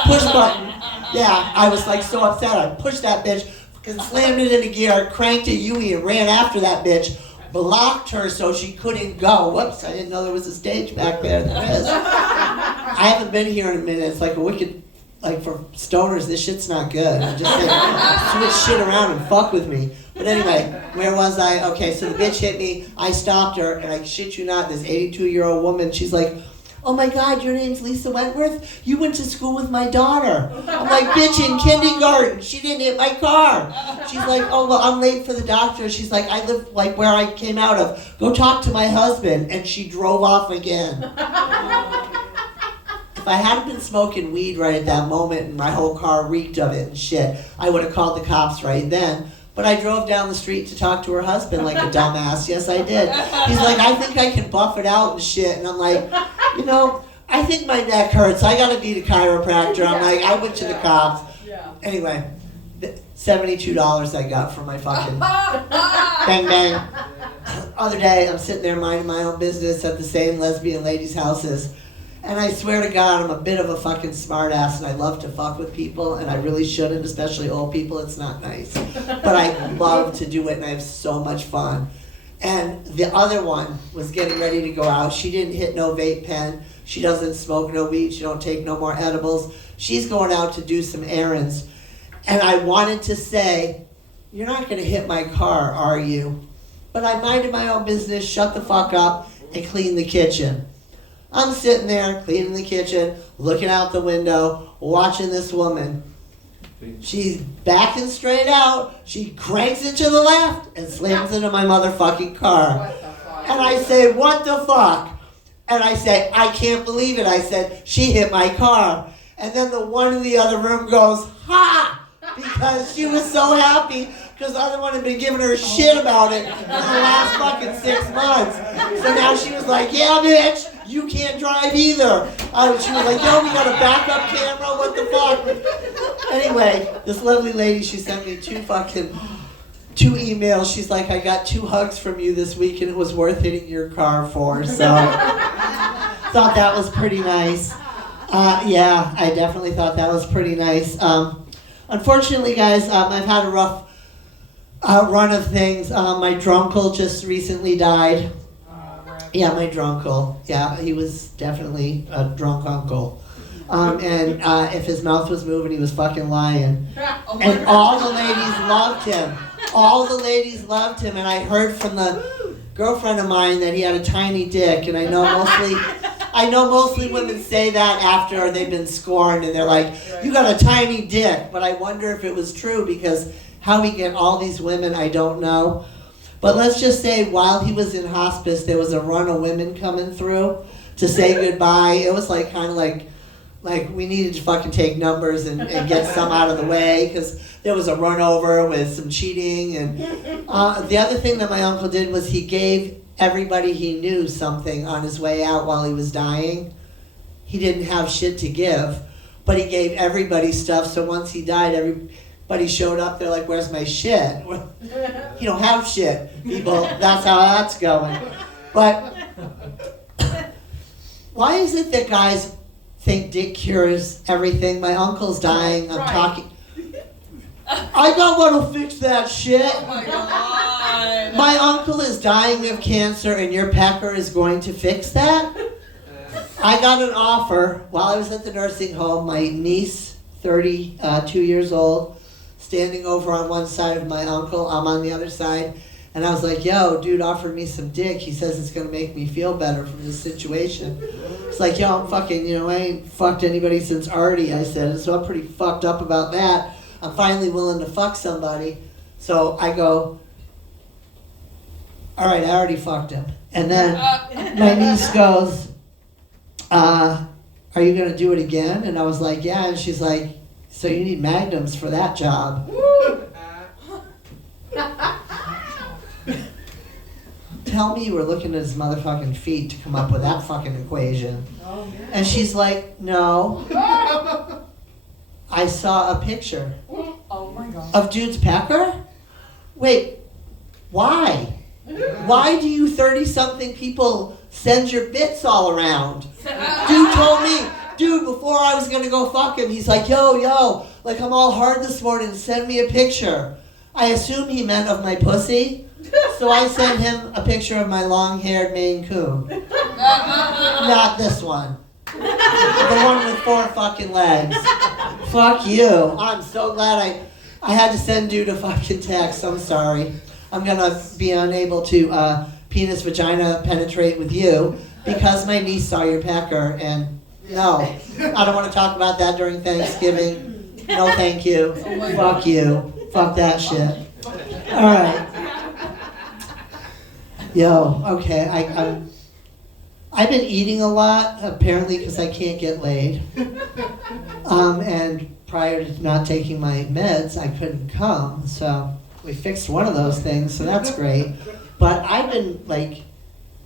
Push button. Yeah, I was like so upset. I pushed that bitch, fucking slammed it into gear, cranked a Yui and ran after that bitch. Blocked her so she couldn't go. Whoops, I didn't know there was a stage back there. There is. I haven't been here in a minute. It's like a wicked, like for stoners, this shit's not good. I'm just saying, switch shit around and fuck with me. But anyway, where was I? Okay, so the bitch hit me. I stopped her, and I shit you not, this 82-year-old woman, she's like, oh my God, your name's Lisa Wentworth? You went to school with my daughter. I'm like, bitch, in kindergarten. She didn't hit my car. She's like, oh, well, I'm late for the doctor. She's like, I live like where I came out of. Go talk to my husband. And she drove off again. If I hadn't been smoking weed right at that moment and my whole car reeked of it and shit, I would have called the cops right then. But I drove down the street to talk to her husband like a dumbass. Yes, I did. He's like, I think I can buff it out and shit. And I'm like, you know, I think my neck hurts. I gotta need a chiropractor. I'm like, I went to the cops. Anyway, $72 I got for my fucking bang bang. Other day, I'm sitting there minding my own business at the same lesbian ladies' houses. And I swear to God, I'm a bit of a fucking smartass, and I love to fuck with people, and I really shouldn't, especially old people. It's not nice. But I love to do it, and I have so much fun. And the other one was getting ready to go out. She didn't hit no vape pen. She doesn't smoke no weed. She don't take no more edibles. She's going out to do some errands. And I wanted to say, you're not going to hit my car, are you? But I minded my own business, shut the fuck up, and cleaned the kitchen. I'm sitting there cleaning the kitchen, looking out the window, watching this woman. She's backing straight out. She cranks it to the left and slams into my motherfucking car. And I say, what the fuck? And I say, I can't believe it. I said, she hit my car. And then the one in the other room goes, ha! Because she was so happy because the other one had been giving her shit about it for the last fucking 6 months. So now she was like, yeah, bitch, you can't drive either. She was like, yo, we got a backup camera, what the fuck? Anyway, this lovely lady, she sent me 2 emails. She's like, I got 2 hugs from you this week and it was worth hitting your car for. So, thought that was pretty nice. Yeah, I definitely thought that was pretty nice. Unfortunately, guys, I've had a rough run of things. My drunkle just recently died. Yeah, my drunkle. Yeah, he was definitely a drunk uncle. And if his mouth was moving, he was fucking lying. And all the ladies loved him. All the ladies loved him. And I heard from the girlfriend of mine that he had a tiny dick. And I know mostly women say that after they've been scorned. And they're like, you got a tiny dick. But I wonder if it was true because how he get all these women, I don't know. But let's just say while he was in hospice, there was a run of women coming through to say goodbye. It was like kind of like like we needed to fucking take numbers and get some out of the way because there was a run over with some cheating. And the other thing that my uncle did was he gave everybody he knew something on his way out while he was dying. He didn't have shit to give, but he gave everybody stuff. So once he died, everybody showed up. They're like, "Where's my shit?" Well, you don't have shit, people. That's how that's going. But why is it that guys think dick cures everything? My uncle's dying. I'm talking. I got one who'll fix that shit. Oh my God. My uncle is dying of cancer, and your pecker is going to fix that? I got an offer while I was at the nursing home. My niece, 32 years old, standing over on one side of my uncle. I'm on the other side. And I was like, yo, dude offered me some dick. He says it's going to make me feel better from this situation. It's like, yo, I'm fucking, I ain't fucked anybody since Artie, I said. So I'm pretty fucked up about that. I'm finally willing to fuck somebody. So I go, all right, I already fucked him. And then my niece goes, are you going to do it again? And I was like, yeah. And she's like, so you need magnums for that job. Tell me you were looking at his motherfucking feet to come up with that fucking equation. And she's like, no. I saw a picture Oh my God. of dude's pecker? Wait, why? Why do you 30-something people send your bits all around? Dude told me, before I was gonna go fuck him, he's like, yo, like I'm all hard this morning, send me a picture. I assume he meant of my pussy, so I sent him a picture of my long-haired Maine Coon. Not this one. The one with 4 fucking legs. Fuck you. I'm so glad I had to send dude a fucking text. I'm sorry. I'm gonna be unable to penis vagina penetrate with you because my niece saw your pecker, and no, I don't want to talk about that during Thanksgiving. No, thank you. Fuck you. Fuck that shit. All right. Yo, okay. I've been eating a lot apparently because I can't get laid. And prior to not taking my meds, I couldn't come. So we fixed one of those things, so that's great. But I've been like,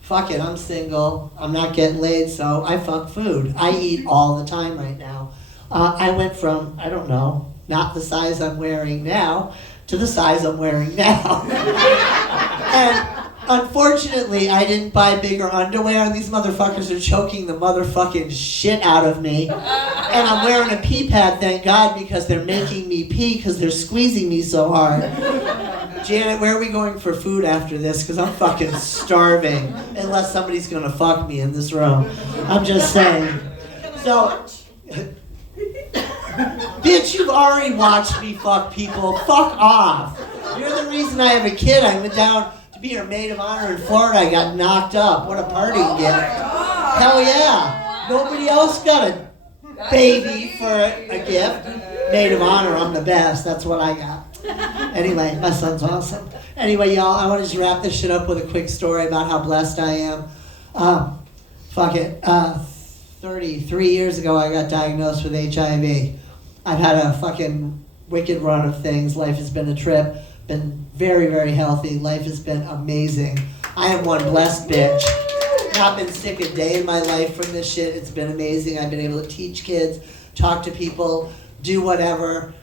fuck it, I'm single, I'm not getting laid, so I fuck food. I eat all the time right now. I went from, I don't know, not the size I'm wearing now, to the size I'm wearing now. And unfortunately, I didn't buy bigger underwear, and these motherfuckers are choking the motherfucking shit out of me. And I'm wearing a pee pad, thank God, because they're making me pee because they're squeezing me so hard. Janet, where are we going for food after this? Because I'm fucking starving, unless somebody's going to fuck me in this room. I'm just saying. So, bitch, you've already watched me fuck people. Fuck off. You're the reason I have a kid. I went down to be your maid of honor in Florida. I got knocked up. What a party gift. Hell yeah. Nobody else got a baby for a gift. Maid of honor, I'm the best. That's what I got. Anyway, my son's awesome. Anyway, y'all, I want to just wrap this shit up with a quick story about how blessed I am. 33 years ago, I got diagnosed with HIV. I've had a fucking wicked run of things. Life has been a trip. Been very, very healthy. Life has been amazing. I am one blessed bitch. Not been sick a day in my life from this shit. It's been amazing. I've been able to teach kids, talk to people, do whatever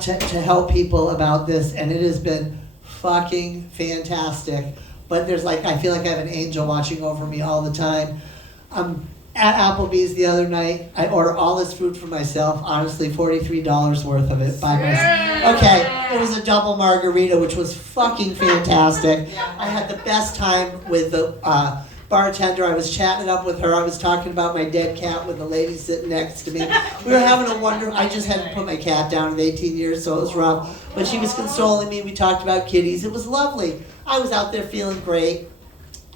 to help people about this, and it has been fucking fantastic. But there's like, I feel like I have an angel watching over me all the time. I'm at Applebee's the other night. I order all this food for myself. Honestly, $43 worth of it by myself. Okay, it was a double margarita, which was fucking fantastic. I had the best time with the bartender. I was chatting it up with her. I was talking about my dead cat with the lady sitting next to me. We were having a wonderful, I just hadn't put my cat down in 18 years, so it was rough. But she was consoling me. We talked about kitties. It was lovely. I was out there feeling great.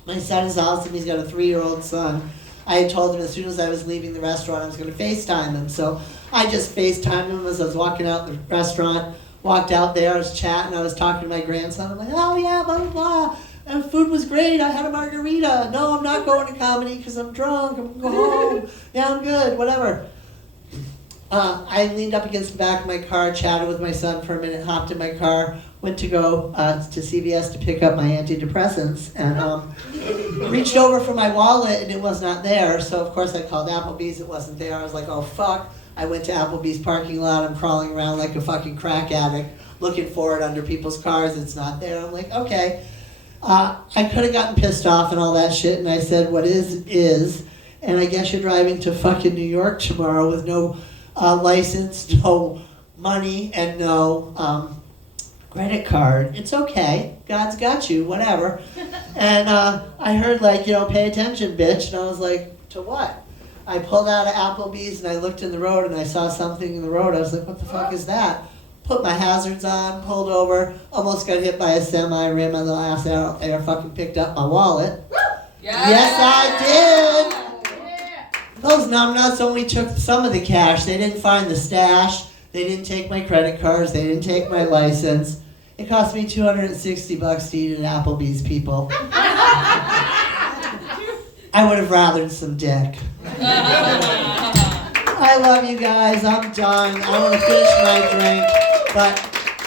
My son is awesome. He's got a 3-year-old son. I had told him as soon as I was leaving the restaurant I was going to FaceTime him. So I just FaceTimed him as I was walking out the restaurant. Walked out there, I was chatting, I was talking to my grandson. I'm like, oh yeah, blah, blah, blah. And food was great. I had a margarita. No, I'm not going to comedy because I'm drunk. I'm going to go home. Yeah, I'm good. Whatever. I leaned up against the back of my car, chatted with my son for a minute, hopped in my car, went to go to CVS to pick up my antidepressants, and reached over for my wallet, and it was not there. So, of course, I called Applebee's. It wasn't there. I was like, oh, fuck. I went to Applebee's parking lot. I'm crawling around like a fucking crack addict, looking for it under people's cars. It's not there. I'm like, okay. I could have gotten pissed off and all that shit, and I said, what is. And I guess you're driving to fucking New York tomorrow with no license, no money, and no credit card. It's okay. God's got you, whatever. And I heard, like, pay attention, bitch. And I was like, to what? I pulled out of Applebee's and I looked in the road and I saw something in the road. I was like, what the fuck is that? Put my hazards on, pulled over, almost got hit by a semi, ran my little ass out there, fucking picked up my wallet. Yes, I did! Those numbnuts only took some of the cash. They didn't find the stash. They didn't take my credit cards. They didn't take my license. It cost me $260 to eat at Applebee's, people. I would have rathered some dick. I love you guys. I'm done. I want to finish my drink, but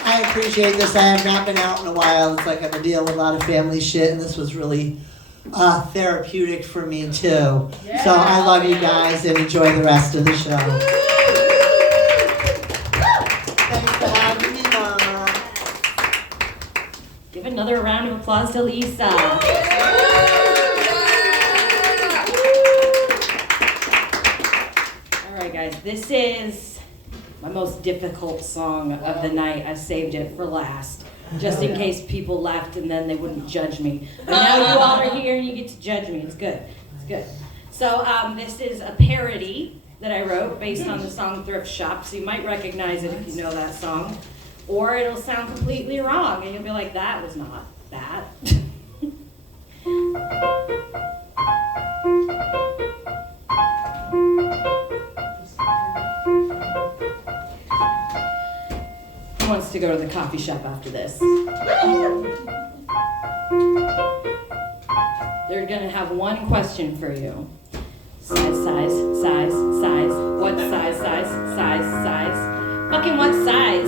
I appreciate this. I have not been out in a while. It's like I've been dealing with a lot of family shit, and this was really therapeutic for me too. So I love you guys and enjoy the rest of the show. Thanks for having me, Mama. Give another round of applause to Lisa. Alright guys, this is my most difficult song of the night. I saved it for last, just in case people laughed and then they wouldn't judge me. But now you all are here and you get to judge me. It's good. It's good. So this is a parody that I wrote based on the song Thrift Shop. So you might recognize it if you know that song. Or it'll sound completely wrong and you'll be like, that was not that. Who wants to go to the coffee shop after this? They're gonna have one question for you. Size. What size? Fucking what size?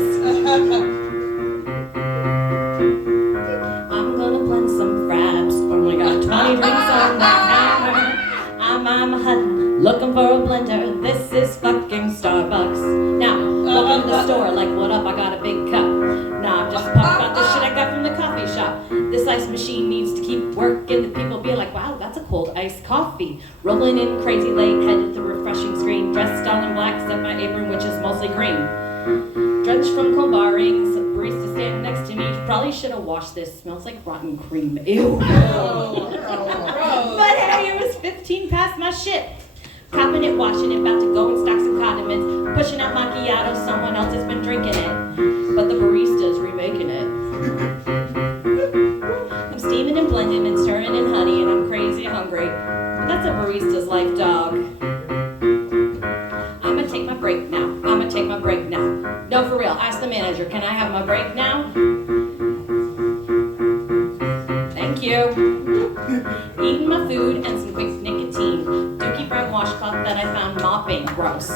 I'm gonna blend some fraps. Only got 20 drinks on the counter. I'm a hut looking for a blender. This is fucking Starbucks. Now, walk in the store like, what up? I got a big cup. Nah, I'm just pumped about the shit I got from the coffee shop. This ice machine needs to keep working. The people be like, wow, that's a cold iced coffee. Rolling in crazy late, headed to refreshing screen. Dressed all in black, except my apron, which is mostly green. Drenched from cold barrings, barista standing next to me. Probably should have washed this. Smells like rotten cream. Ew. But hey, it was 15 past my shit. Copping it, washing it, about to go and stock some condiments. Pushing out macchiato, someone else has been drinking it. But the barista's remaking it. I'm steaming and blending and stirring in honey, and I'm crazy and hungry. But that's a barista's life, dog. I'ma take my break now. No, for real, ask the manager, can I have my break now? Thank you. Eating my food and some quick nicotine. Dookie brown washcloth that I found mopping. Gross. I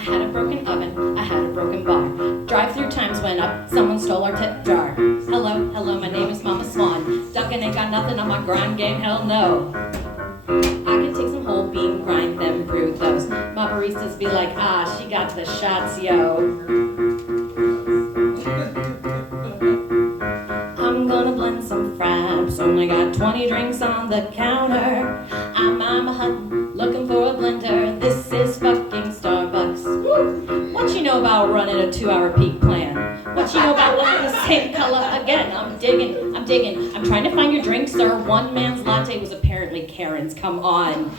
had a broken oven. I had a broken bar. Drive-through times went up. Someone stole our tip jar. Hello, my name is Mama Swan. Duncan ain't got nothing on my grind game. Hell no. I can take some whole bean, grind them, brew those. My baristas be like, ah, she got the shots, yo. I'm gonna blend some fraps. Only got 20 drinks on the counter. I'm a hut looking for a blender. This is fucking Starbucks. What you know about running a 2-hour peak plan? What you know about looking the same color again? I'm digging. I'm trying to find your drink, sir. One man's latte was apparently Karen's. Come on.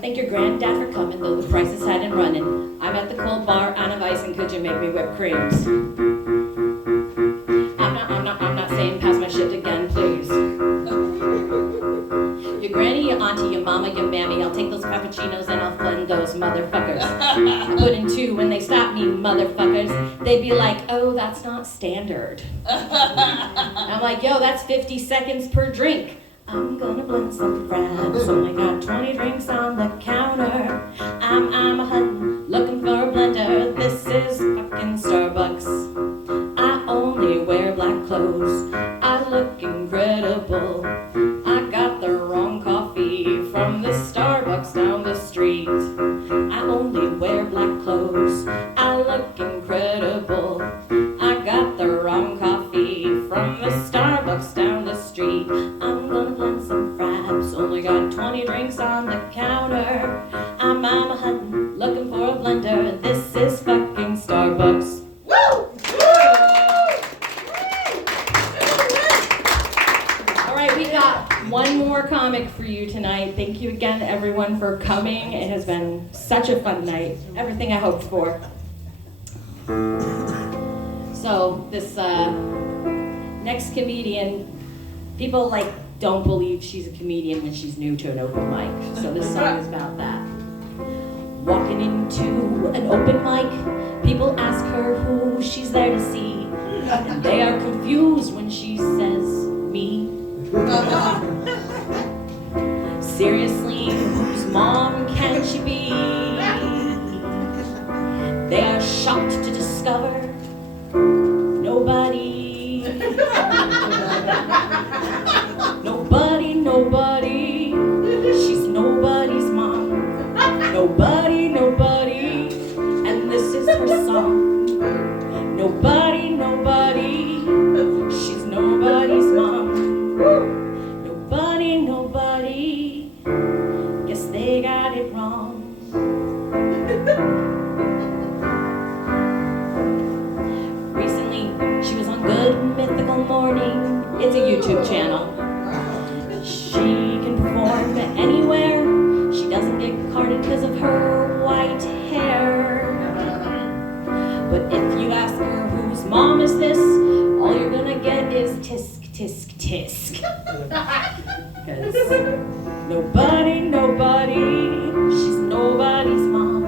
Thank your granddad for coming, though the prices hadn't running. I'm at the cold bar, out of ice, and could you make me whipped creams? I'm not saying pass my shit again, please. Your granny, your auntie, your mama, your mammy, I'll take those frappuccinos and I'll blend those motherfuckers. Put in 2 when they stop me, motherfuckers. They'd be like, oh, that's not standard. I'm like, yo, that's 50 seconds per drink. I'm gonna blend some fraps. Only got 20 drinks on the counter. I'm a hunting, looking for a blender. This is fucking Starbucks. I only wear black clothes. I look incredible. I got the wrong coffee from the Starbucks down the street. I only wear black clothes. I look incredible. I got the wrong coffee from the Starbucks down the street. I'm gonna blend some fraps. Only got 20 drinks on the counter. I'm a hunting, looking for a blender. This is fucking Starbucks. Woo! All right, we got one more comic for you tonight. Thank you again, everyone, for coming. It has been such a fun night. Everything I hoped for. So this next comedian, people don't believe she's a comedian when she's new to an open mic. So this song is about that. Walking into an open mic, people ask her who she's there to see, and they are confused when she says me. Seriously, whose mom can she be? They are shocked to discover nobody. Nobody. She's nobody's mom. Nobody. And this is her song. Nobody. She's nobody's mom. Nobody. Guess they got it wrong. Recently, she was on Good Mythical Morning. It's a YouTube channel. She can perform anywhere. She doesn't get carded because of her white hair. But if you ask her whose mom is this, all you're gonna get is tisk. Because nobody, she's nobody's mom.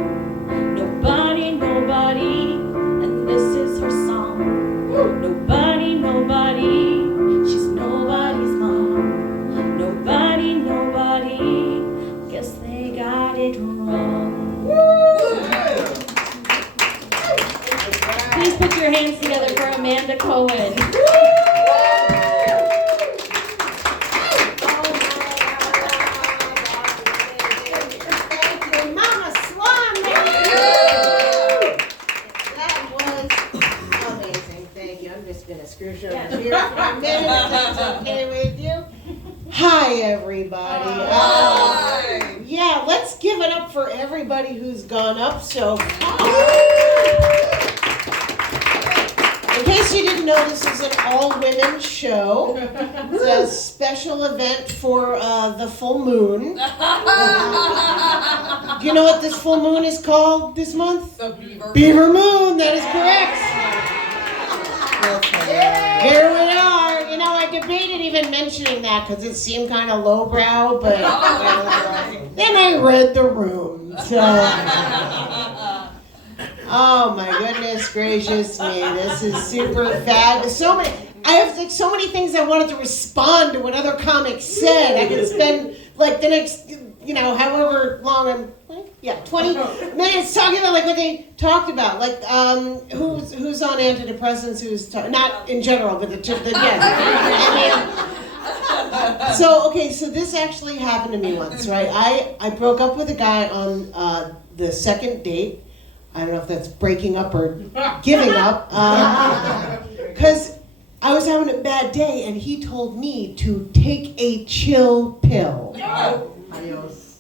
Nobody, and this is her song. Nobody, she's nobody's mom. Nobody, guess they got it wrong. Please put your hands together for Amanda Cohen. Mama Swan, that was amazing. Thank you. I'm just gonna screw here for a minute. If that's okay with you. Hi, everybody. Yeah, let's give it up for everybody who's gone up so far. In case you didn't know, this is an all-women show. It's a special event for the full moon. Do you know what this full moon is called this month? The beaver. Beaver moon, that is correct. Here we are. You know, I debated even mentioning that because it seemed kind of lowbrow, but then I read the room. So, oh my goodness gracious me, this is super fab. I have so many things I wanted to respond to what other comics said. I could spend the next, however long 20 minutes talking about what they talked about, who's on antidepressants, who's not in general, but the guest. So this actually happened to me once, right? I broke up with a guy on the second date. I don't know if that's breaking up or giving up, because I was having a bad day, and he told me to take a chill pill.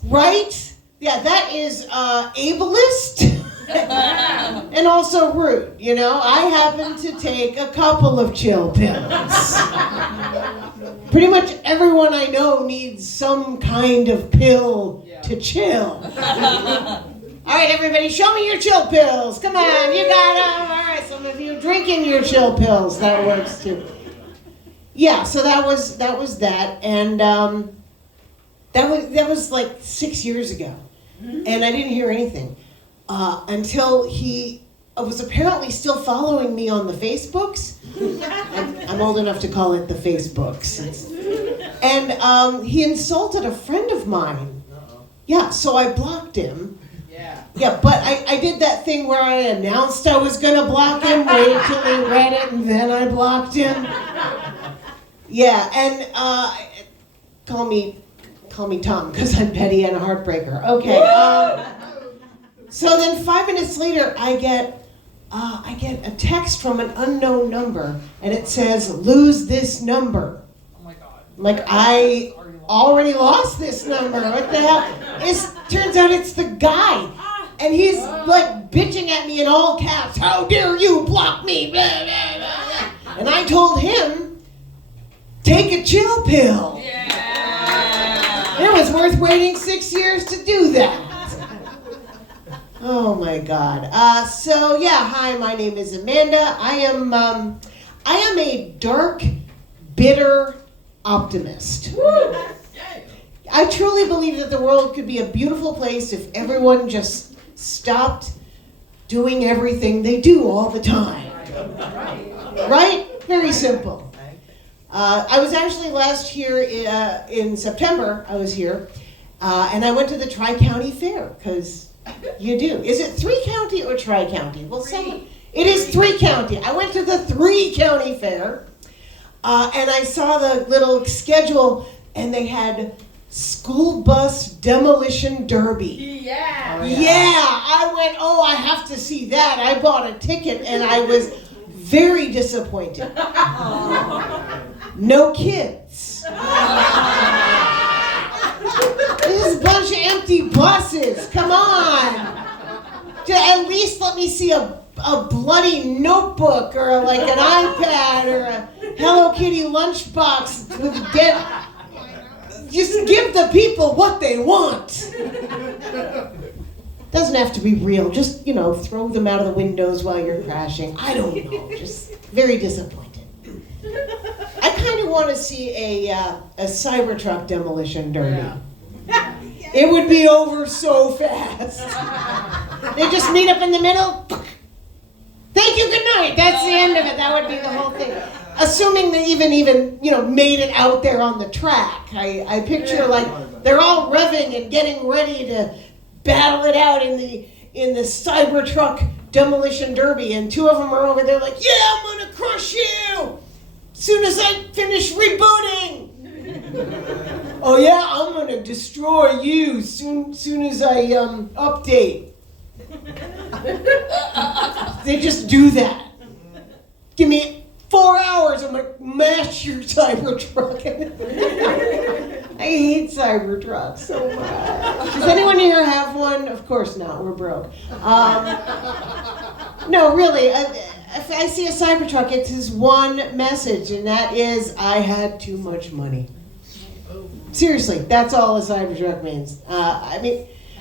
Right? Yeah, that is ableist and also rude. I happen to take a couple of chill pills. Pretty much everyone I know needs some kind of pill to chill. All right, everybody, show me your chill pills. Come on, you got them. All right, some of you drinking your chill pills. That works too. Yeah, so that was that, and that was like 6 years ago, and I didn't hear anything until he was apparently still following me on the Facebooks. I'm old enough to call it the Facebooks. And he insulted a friend of mine. Yeah, so I blocked him. Yeah, but I did that thing where I announced I was gonna block him, waited till he read it, and then I blocked him. Yeah, and call me Tom, because I'm petty and a heartbreaker. Okay. So then 5 minutes later, I get a text from an unknown number, and it says, "Lose this number." Oh my god. Like, I already lost this number. What the hell? Turns out it's the guy. And he's like bitching at me in all caps. "How dare you block me?" Blah, blah, blah. And I told him, "Take a chill pill." Yeah. It was worth waiting 6 years to do that. Oh my God. So yeah, hi, my name is Amanda. I am a dark, bitter optimist. I truly believe that the world could be a beautiful place if everyone just stopped doing everything they do all the time. Right? Very simple. I was actually last year in September, I was here, and I went to the Tri-County Fair, because you do. Is it 3-county or Tri-County? Well, it is 3-county. I went to the 3-county Fair, and I saw the little schedule, and they had school bus demolition derby. Yeah. Yeah, I went, I have to see that. I bought a ticket and I was very disappointed. No kids. This is a bunch of empty buses. Come on. At least let me see a bloody notebook or like an iPad or a Hello Kitty lunchbox with dead. Just give the people what they want. Doesn't have to be real. Just, throw them out of the windows while you're crashing. I don't know. Just very disappointed. I kind of want to see a Cybertruck demolition derby. Yeah. It would be over so fast. They just meet up in the middle. Thank you, good night. That's the end of it. That would be the whole thing. Assuming they even made it out there on the track. I picture like they're all revving and getting ready to battle it out in the Cybertruck demolition derby, and 2 of them are over there like, "Yeah, I'm gonna crush you soon as I finish rebooting." "Oh yeah, I'm gonna destroy you soon as I update." They just do that. Give me 4 hours, I'm gonna mash your Cybertruck. I hate Cybertrucks so much. Does anyone here have one? Of course not, we're broke. No, really, if I see a Cybertruck, it's his one message, and that is, "I had too much money." Seriously, that's all a Cybertruck means.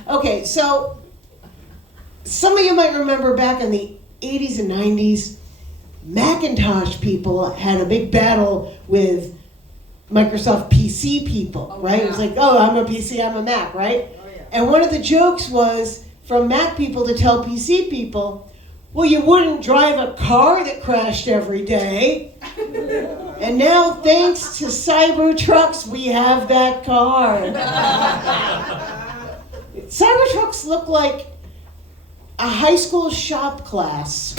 Okay, so some of you might remember back in the 80s and 90s, Macintosh people had a big battle with Microsoft PC people, right? It was like, I'm a PC, I'm a Mac, right? And one of the jokes was from Mac people to tell PC people, "Well, you wouldn't drive a car that crashed every day." And now, thanks to Cybertrucks, we have that car. Cybertrucks look like a high school shop class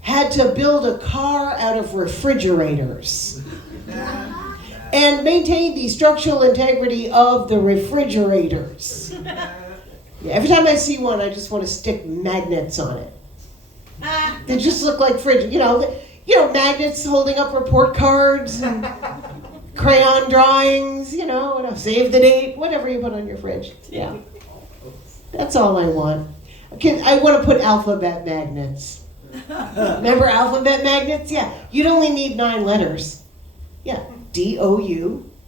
had to build a car out of refrigerators and maintain the structural integrity of the refrigerators. Every time I see one, I just want to stick magnets on it. They just look like fridge, magnets holding up report cards and crayon drawings, save the date, whatever you put on your fridge. Yeah, that's all I want. I want to put alphabet magnets. Remember alphabet magnets? Yeah, you'd only need 9 letters. Yeah, DOUCHEBAG.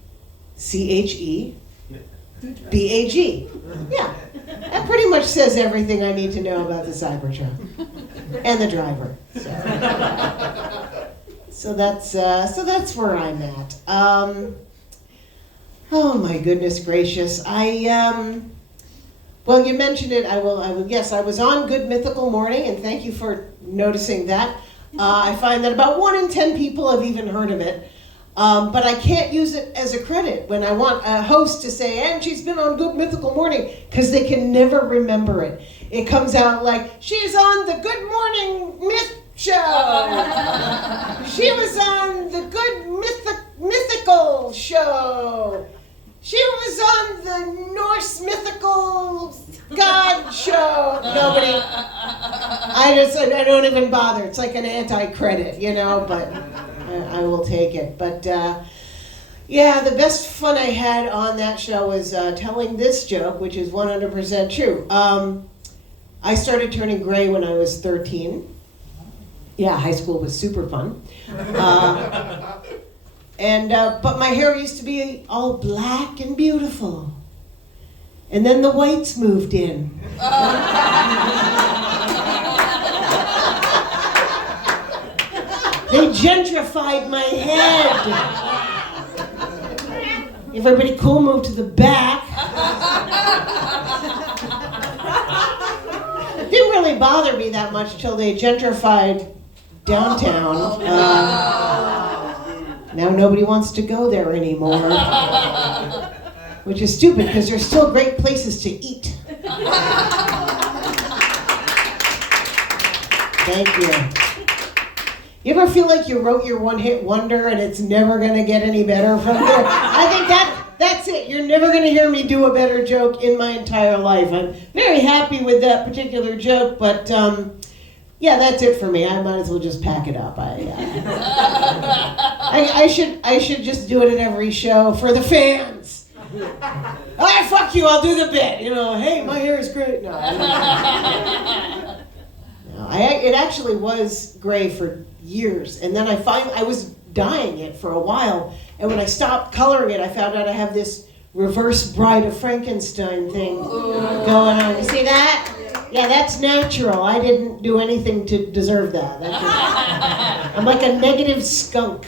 Yeah, that pretty much says everything I need to know about the Cybertruck and the driver. So that's where I'm at. Oh my goodness gracious! Well, you mentioned it. I will. Yes, I was on Good Mythical Morning, and thank you for noticing that. I find that about 1 in 10 people have even heard of it. But I can't use it as a credit when I want a host to say, and she's been on Good Mythical Morning, because they can never remember it. It comes out like, she's on the Good Morning Myth Show. She was on the Good Mythical Show. She was on the Norse Mythical God Show. Nobody. I don't even bother. It's like an anti-credit, but I will take it. But yeah, the best fun I had on that show was telling this joke, which is 100% true. I started turning gray when I was 13. Yeah, high school was super fun. But my hair used to be all black and beautiful. And then the whites moved in. They gentrified my head. Everybody cool moved to the back. It didn't really bother me that much until they gentrified downtown. Now nobody wants to go there anymore. Which is stupid because there's still great places to eat. Thank you. You ever feel like you wrote your one-hit wonder and it's never going to get any better from there? I think that's it. You're never going to hear me do a better joke in my entire life. I'm very happy with that particular joke, but yeah, that's it for me. I might as well just pack it up. I should just do it at every show for the fans. Fuck you, I'll do the bit. Hey, my hair is great. No, it actually was gray for years, and then I was dyeing it for a while, and when I stopped coloring it, I found out I have this reverse Bride of Frankenstein thing going on. You see that? Yeah, that's natural. I didn't do anything to deserve that. I'm like a negative skunk.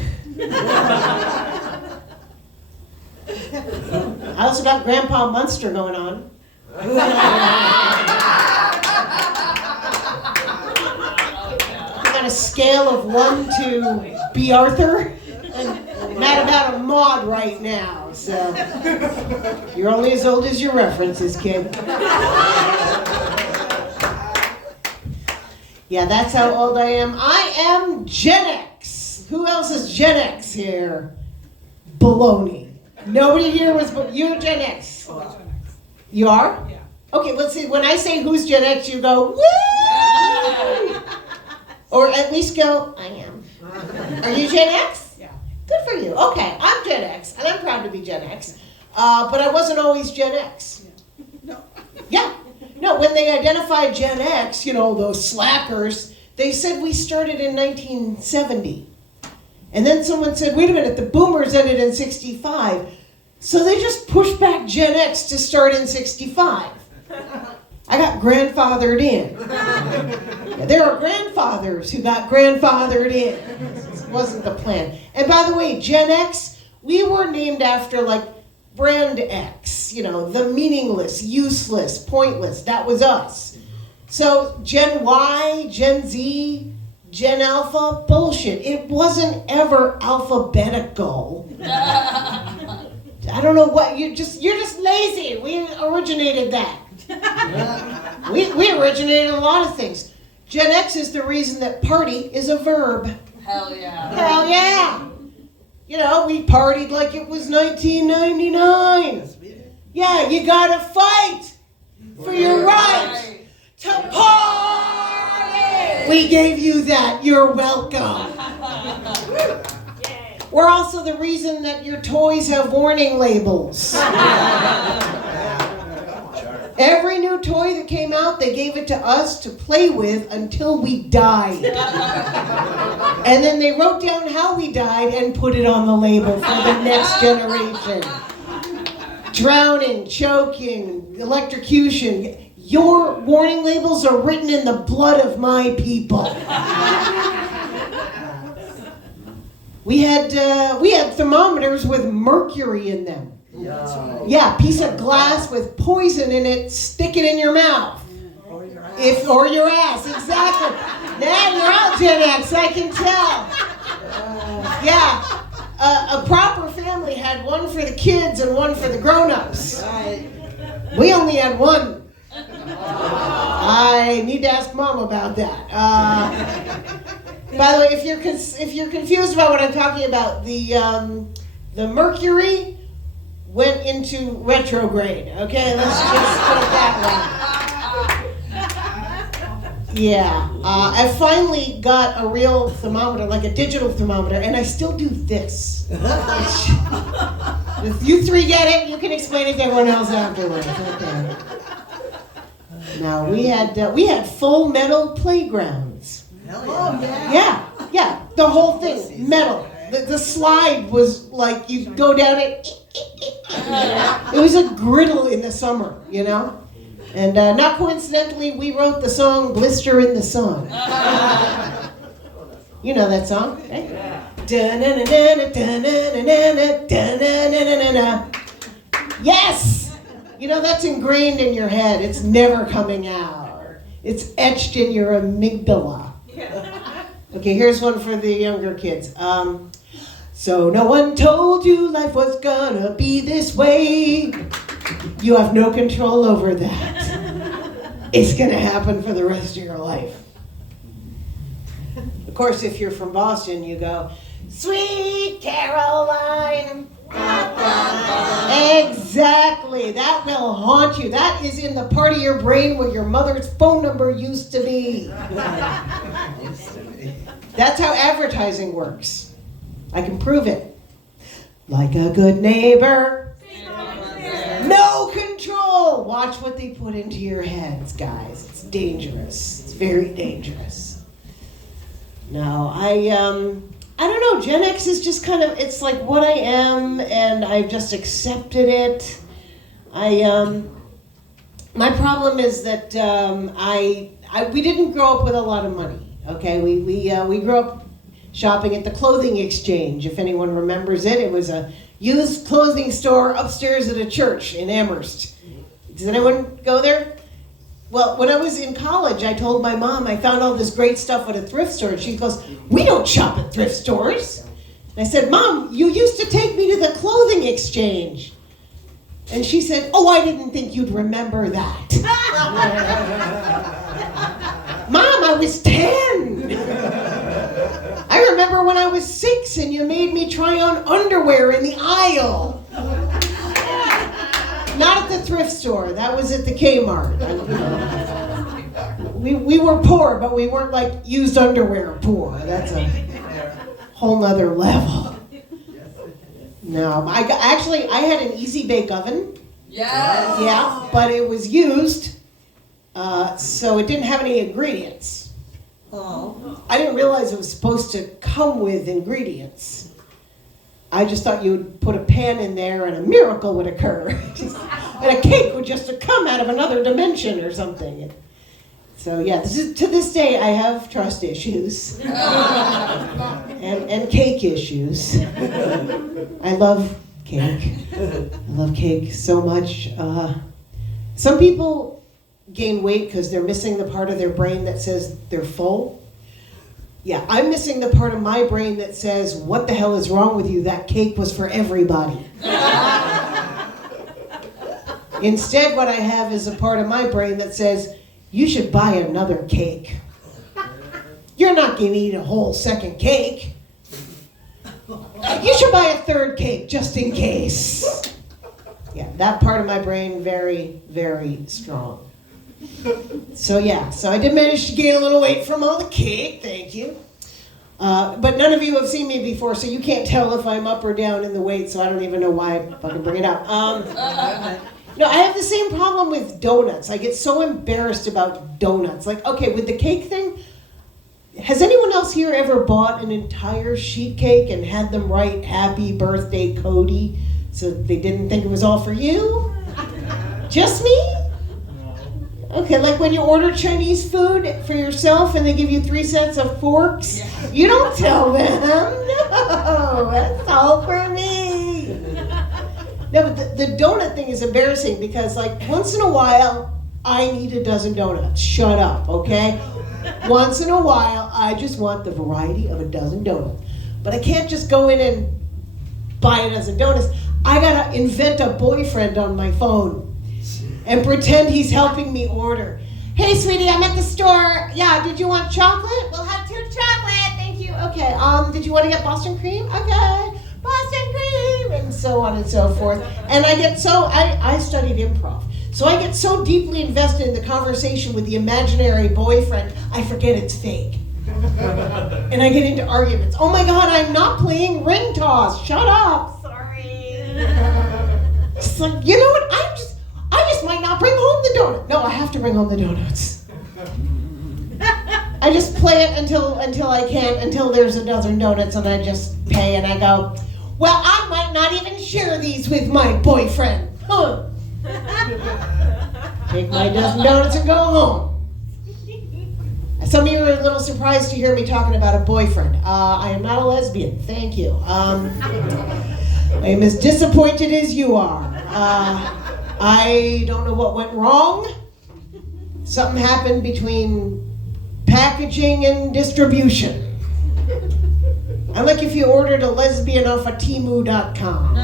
I also got Grandpa Munster going on. I got a scale of 1 to B. Arthur. I'm at about a Maud right now, so you're only as old as your references, kid. Yeah, that's how old I am. I am Gen X. Who else is Gen X here? Baloney. Nobody here was, you're Gen X. You are? Yeah. Okay, let's see. When I say who's Gen X, you go, woo! Or at least go, I am. Are you Gen X? Yeah. Good for you. Okay, I'm Gen X, and I'm proud to be Gen X. But I wasn't always Gen X. No. Yeah. No, when they identified Gen X, those slackers, they said we started in 1970. And then someone said, wait a minute, the boomers ended in 65. So they just pushed back Gen X to start in 65. I got grandfathered in. Yeah, there are grandfathers who got grandfathered in. This wasn't the plan. And by the way, Gen X, we were named after Brand X, the meaningless, useless, pointless. That was us. So Gen Y, Gen Z, Gen Alpha, bullshit. It wasn't ever alphabetical. I don't know what, you're just lazy. We originated that. We originated a lot of things. Gen X is the reason that party is a verb. Hell yeah. Hell yeah. We partied like it was 1999. Yeah, you gotta fight for your right to party. We gave you that. You're welcome. We're also the reason that your toys have warning labels. Every new toy that came out, they gave it to us to play with until we died. And then they wrote down how we died and put it on the label for the next generation. Drowning, choking, electrocution. Your warning labels are written in the blood of my people. We had thermometers with mercury in them. Yeah, piece of glass with poison in it, stick it in your mouth. Or your ass, exactly. Now you're out, Gen X, I can tell. Yeah. a proper family had one for the kids and one for the grown-ups. We only had one. I need to ask Mom about that. By the way, if you're confused about what I'm talking about, the Mercury went into retrograde. Okay, let's just put it that way. Yeah, I finally got a real thermometer, like a digital thermometer, and I still do this. If you three get it, you can explain it to everyone else afterwards. Okay. Now we had full metal playgrounds. Oh, Yeah, the whole thing, metal. The slide was like you go down it. It was a griddle in the summer, you know? And not coincidentally, we wrote the song Blister in the Sun. You know that song, right? Yes! You know, that's ingrained in your head. It's never coming out. It's etched in your amygdala. Okay, here's one for the younger kids. So no one told you life was gonna be this way. You have no control over that. It's gonna happen for the rest of your life. Of course, if you're from Boston, you go, Sweet Caroline. Exactly, that will haunt you. That is in the part of your brain where your mother's phone number used to be. That's how advertising works. I can prove it. Like a good neighbor. No control. Watch what they put into your heads, guys. It's dangerous. It's very dangerous. No, I don't know. Gen X is just kind of, it's like what I am, and I've just accepted it. My problem is that we didn't grow up with a lot of money. Okay, we grew up shopping at the clothing exchange. If anyone remembers it, it was a used clothing store upstairs at a church in Amherst. Does anyone go there? Well, when I was in college, I told my mom I found all this great stuff at a thrift store. And she goes, we don't shop at thrift stores. And I said, Mom, you used to take me to the clothing exchange. And she said, oh, I didn't think you'd remember that. Mom, I was 10. I remember when I was 6 and you made me try on underwear in the aisle. Not at the thrift store. That was at the Kmart. We were poor, but we weren't like used underwear poor. That's a whole nother level. No, I had an easy bake oven. Yes. Yeah, but it was used, so it didn't have any ingredients. Oh. I didn't realize it was supposed to come with ingredients. I just thought you would put a pan in there and a miracle would occur. And a cake would just come out of another dimension or something. So yeah, to this day I have trust issues. and cake issues. I love cake. I love cake so much. Some people gain weight because they're missing the part of their brain that says they're full. Yeah, I'm missing the part of my brain that says, what the hell is wrong with you? That cake was for everybody. Instead, what I have is a part of my brain that says, you should buy another cake. You're not going to eat a whole second cake. You should buy a third cake just in case. Yeah, that part of my brain very, very strong. So I did manage to gain a little weight from all the cake, thank you. But none of you have seen me before, so you can't tell if I'm up or down in the weight, so I don't even know why I fucking bring it up. No, I have the same problem with donuts. I get so embarrassed about donuts. Like, okay, with the cake thing, has anyone else here ever bought an entire sheet cake and had them write Happy Birthday Cody so they didn't think it was all for you? Just me? Okay, like when you order Chinese food for yourself and they give you 3 sets of forks, you don't tell them, no, that's all for me. No, but the donut thing is embarrassing because like once in a while, I need a dozen donuts. Shut up, okay? Once in a while, I just want the variety of a dozen donuts. But I can't just go in and buy a dozen donuts. I gotta invent a boyfriend on my phone and pretend he's helping me order. Hey, sweetie, I'm at the store. Yeah, did you want chocolate? We'll have 2 chocolate, thank you. Okay, did you want to get Boston cream? Okay, Boston cream, and so on and so forth. And I studied improv. So I get so deeply invested in the conversation with the imaginary boyfriend, I forget it's fake. And I get into arguments. Oh my God, I'm not playing ring toss. Shut up. Sorry. It's like, you know what? I just might not bring home the donut. No, I have to bring home the donuts. I just play it until I can't, until there's a dozen donuts, and I just pay and I go, well, I might not even share these with my boyfriend. Huh. Take my dozen donuts and go home. Some of you are a little surprised to hear me talking about a boyfriend. I am not a lesbian, thank you. I am as disappointed as you are. I don't know what went wrong. Something happened between packaging and distribution. I'm like if you ordered a lesbian off of Temu.com.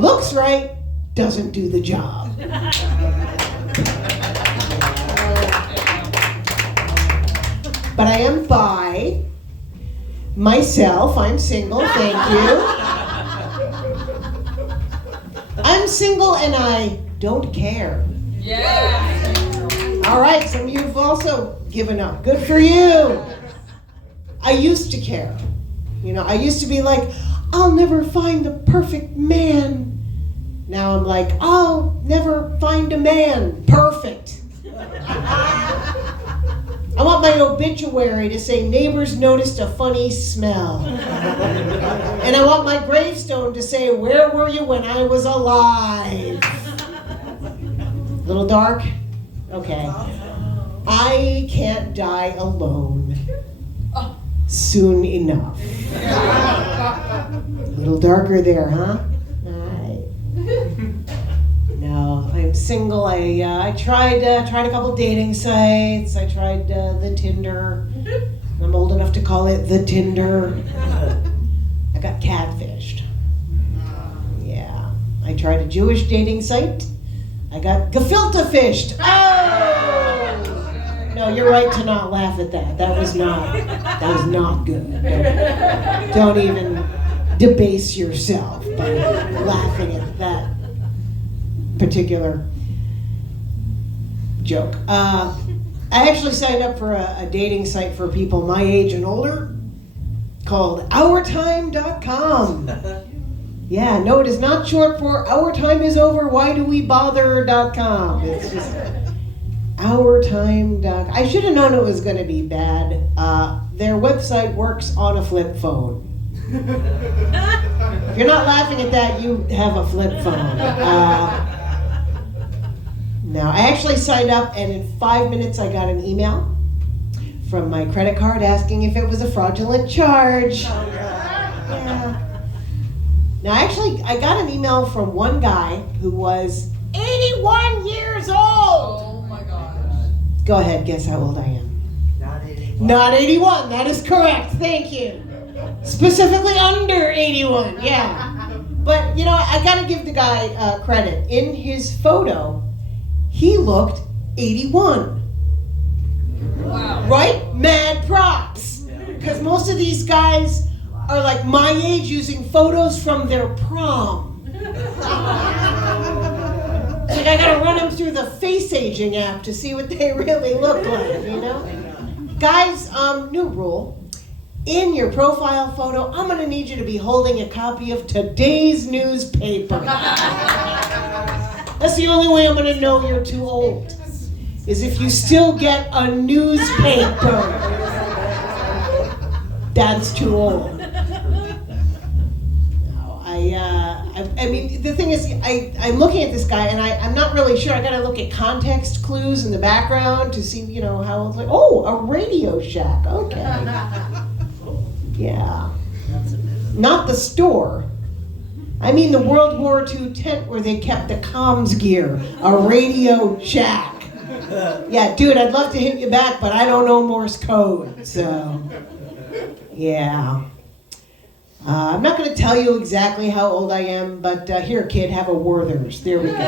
Looks right, doesn't do the job. But I am bi, myself, I'm single, thank you. I'm single and I don't care. Yeah. All right, some of you have also given up. Good for you. I used to care. You know, I used to be like, I'll never find the perfect man. Now I'm like, I'll never find a man perfect. I want my obituary to say, neighbors noticed a funny smell. And I want my gravestone to say, where were you when I was alive? Little dark? Okay. I can't die alone. Soon enough. Little darker there, huh? Alright. No, I'm single. I tried a couple dating sites. I tried the Tinder. I'm old enough to call it the Tinder. I got catfished. Yeah. I tried a Jewish dating site. I got gefilte fished. Oh! No, you're right to not laugh at that. That was not good. Don't even debase yourself by laughing at that particular joke. I actually signed up for a dating site for people my age and older called OurTime.com. Yeah, no, it is not short for Our Time Is Over, Why Do We Bother.com. It's just OurTime.com. I should have known it was going to be bad. Their website works on a flip phone. If you're not laughing at that, you have a flip phone. No, I actually signed up, and in 5 minutes I got an email from my credit card asking if it was a fraudulent charge. Yeah. Now, actually, I got an email from one guy who was 81 years old. Oh my gosh. Go ahead, guess how old I am. Not 81. Not 81, that is correct, thank you. Specifically under 81, yeah. But, you know, I gotta give the guy credit. In his photo, he looked 81. Wow. Right? Mad props. Because most of these guys are like my age using photos from their prom. It's like I gotta run them through the face aging app to see what they really look like, you know? Guys, new rule. In your profile photo, I'm gonna need you to be holding a copy of today's newspaper. That's the only way I'm gonna know you're too old, is if you still get a newspaper. That's too old. No, I mean, the thing is, I'm looking at this guy and I'm not really sure. I gotta look at context clues in the background to see, you know, how it's like, oh, a Radio Shack, okay. Yeah. Not the store. I mean the World War II tent where they kept the comms gear. A Radio Shack. Yeah, dude, I'd love to hit you back, but I don't know Morse code, so. Yeah. I'm not going to tell you exactly how old I am, but here, kid, have a Werther's. There we go.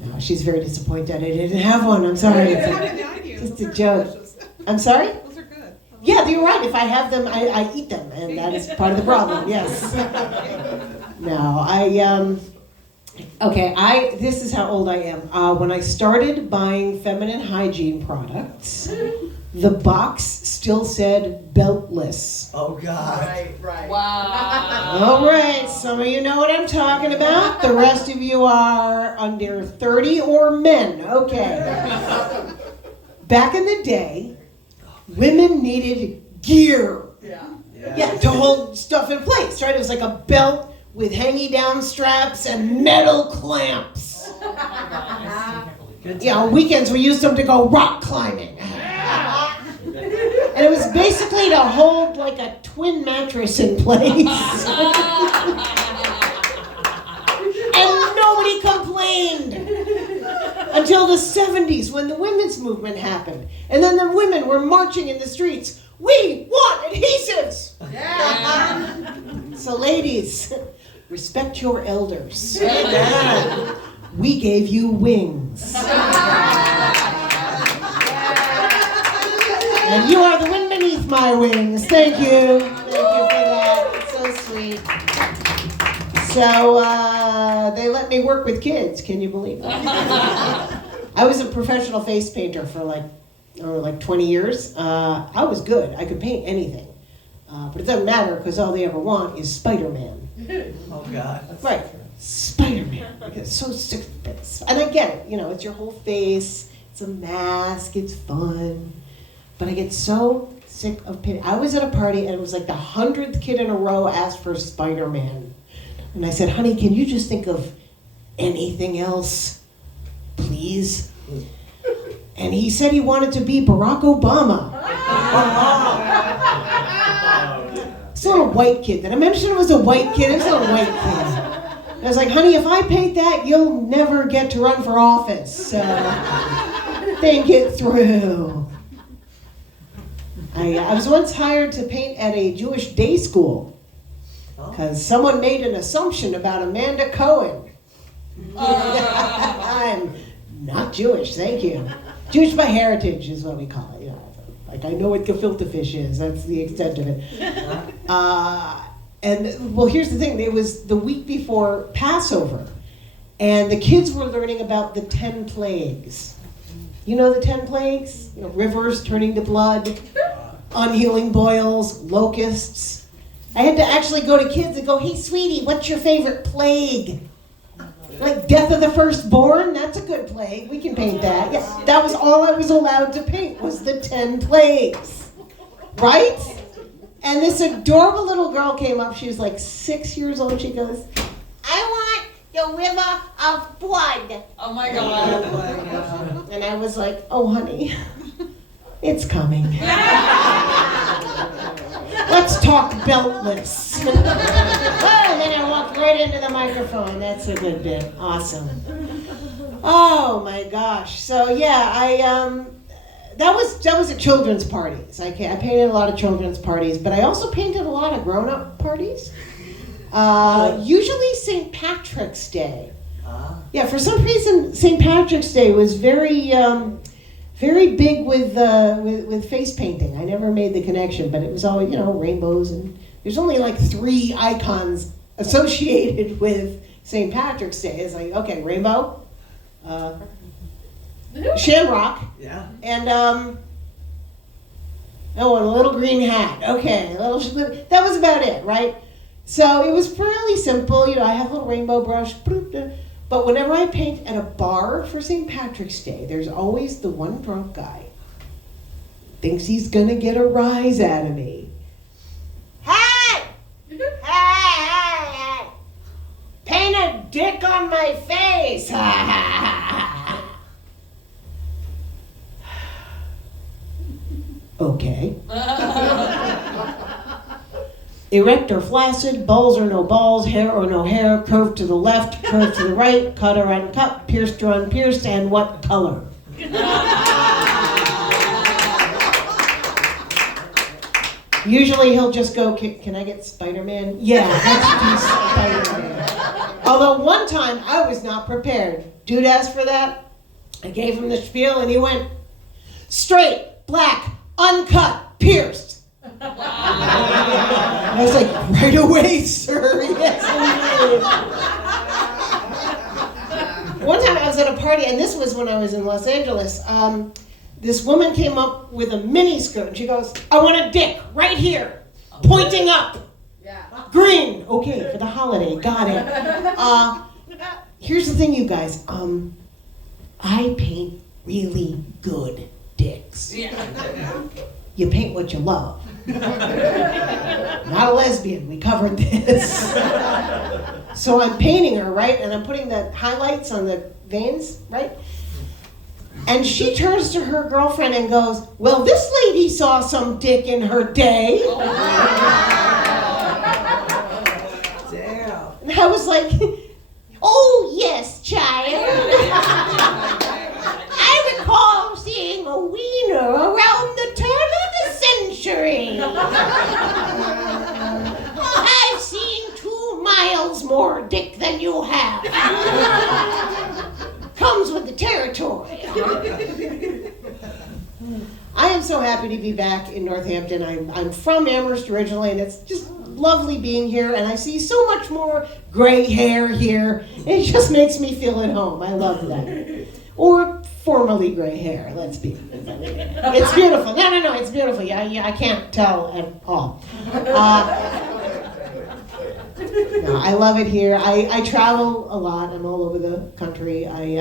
No, she's very disappointed I didn't have one. I'm sorry. It's just a joke. I'm sorry? Those are good. Yeah, you're right. If I have them, I eat them, and that is part of the problem. Yes. No, okay, this is how old I am. When I started buying feminine hygiene products, the box still said beltless. Oh God. Right. Wow. All right, some of you know what I'm talking about. The rest of you are under 30 or men. Okay. Back in the day, women needed gear. Yeah, to hold stuff in place, right? It was like a belt with hanging down straps and metal clamps. Yeah, on weekends we used them to go rock climbing. And it was basically to hold like a twin mattress in place. And nobody complained until the 70s when the women's movement happened. And then the women were marching in the streets. We want adhesives! Yeah. So ladies, respect your elders. Amen. We gave you wings. And you are the wind beneath my wings. Thank you. Thank you for that. It's so sweet. So they let me work with kids. Can you believe that? I was a professional face painter for like 20 years. I was good. I could paint anything. But it doesn't matter because all they ever want is Spider-Man. Oh God. Right. Spider-Man. I get so sick of this. And I get it. You know, it's your whole face. It's a mask. It's fun. But I get so sick of painting. I was at a party and it was like the 100th kid in a row asked for Spider-Man. And I said, honey, can you just think of anything else, please? And he said he wanted to be Barack Obama. It's a little white kid. Did I mention it was a white kid? It was a little white kid. I was like, honey, if I paint that, you'll never get to run for office. So think it through. I was once hired to paint at a Jewish day school because someone made an assumption about Amanda Cohen. I'm not Jewish, thank you. Jewish by heritage is what we call it. You know, like I know what gefilte fish is. That's the extent of it. And well, here's the thing. It was the week before Passover, and the kids were learning about the 10 plagues. You know the 10 plagues? You know, rivers turning to blood, unhealing boils, locusts. I had to actually go to kids and go, hey, sweetie, what's your favorite plague? Like death of the firstborn? That's a good plague. We can paint that. Yeah, that was all I was allowed to paint was the 10 plagues. Right? And this adorable little girl came up. She was like 6 years old. She goes, I want the river of blood. Oh my God. And I was like, oh, honey, it's coming. Let's talk beltless. Oh, and then I walked right into the microphone. That's a good bit. Awesome. Oh my gosh. So yeah, that was at children's parties. I painted a lot of children's parties, but I also painted a lot of grown-up parties. Usually St. Patrick's Day. Yeah, for some reason St. Patrick's Day was very big with face painting. I never made the connection, but it was always, you know, rainbows, and there's only like 3 icons associated with St. Patrick's Day. It's like, okay, rainbow, shamrock, Yeah. and and a little green hat. Okay, that was about it, right? So it was fairly simple. You know, I have a little rainbow brush. But whenever I paint at a bar for St. Patrick's Day, there's always the one drunk guy. Thinks he's gonna get a rise out of me. Hey! Hey! Paint a dick on my face! Okay. Erect or flaccid, balls or no balls, hair or no hair, curved to the left, curved to the right, cut or uncut, pierced or unpierced, and what color? Usually he'll just go, can I get Spider-Man? Yeah, let's do Spider-Man. Although one time I was not prepared. Dude asked for that. I gave him the spiel and he went, straight, black, uncut, pierced. I was like, right away, sir. Yes, indeed. One time I was at a party, and this was when I was in Los Angeles. This woman came up with a mini skirt, and she goes, I want a dick right here, pointing up. Yeah. Green. Okay, for the holiday. Got it. Here's the thing, you guys. I paint really good dicks. Yeah. You paint what you love. Not a lesbian. We covered this. So I'm painting her, right? And I'm putting the highlights on the veins, right? And she turns to her girlfriend and goes, well, this lady saw some dick in her day. Damn. And I was like, oh, yes, child. I recall seeing a wiener around the turn of the century. I've seen 2 miles more dick than you have. Comes with the territory. I am so happy to be back in Northampton. I'm from Amherst originally, and it's just lovely being here, and I see so much more gray hair here. It just makes me feel at home. I love that. Or formerly gray hair, let's be. It's beautiful. No, it's beautiful. I can't tell at all. No, I love it here. I travel a lot. I'm all over the country. I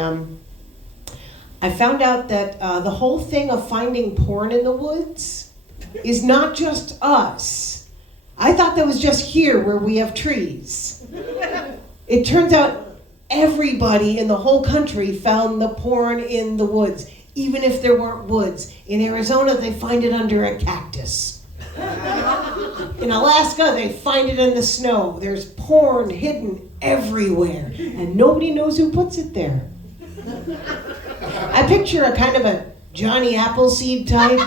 found out that the whole thing of finding porn in the woods is not just us. I thought that was just here where we have trees. It turns out everybody in the whole country found the porn in the woods, even if there weren't woods. In Arizona, they find it under a cactus. In Alaska, they find it in the snow. There's porn hidden everywhere, and nobody knows who puts it there. I picture a kind of a Johnny Appleseed type.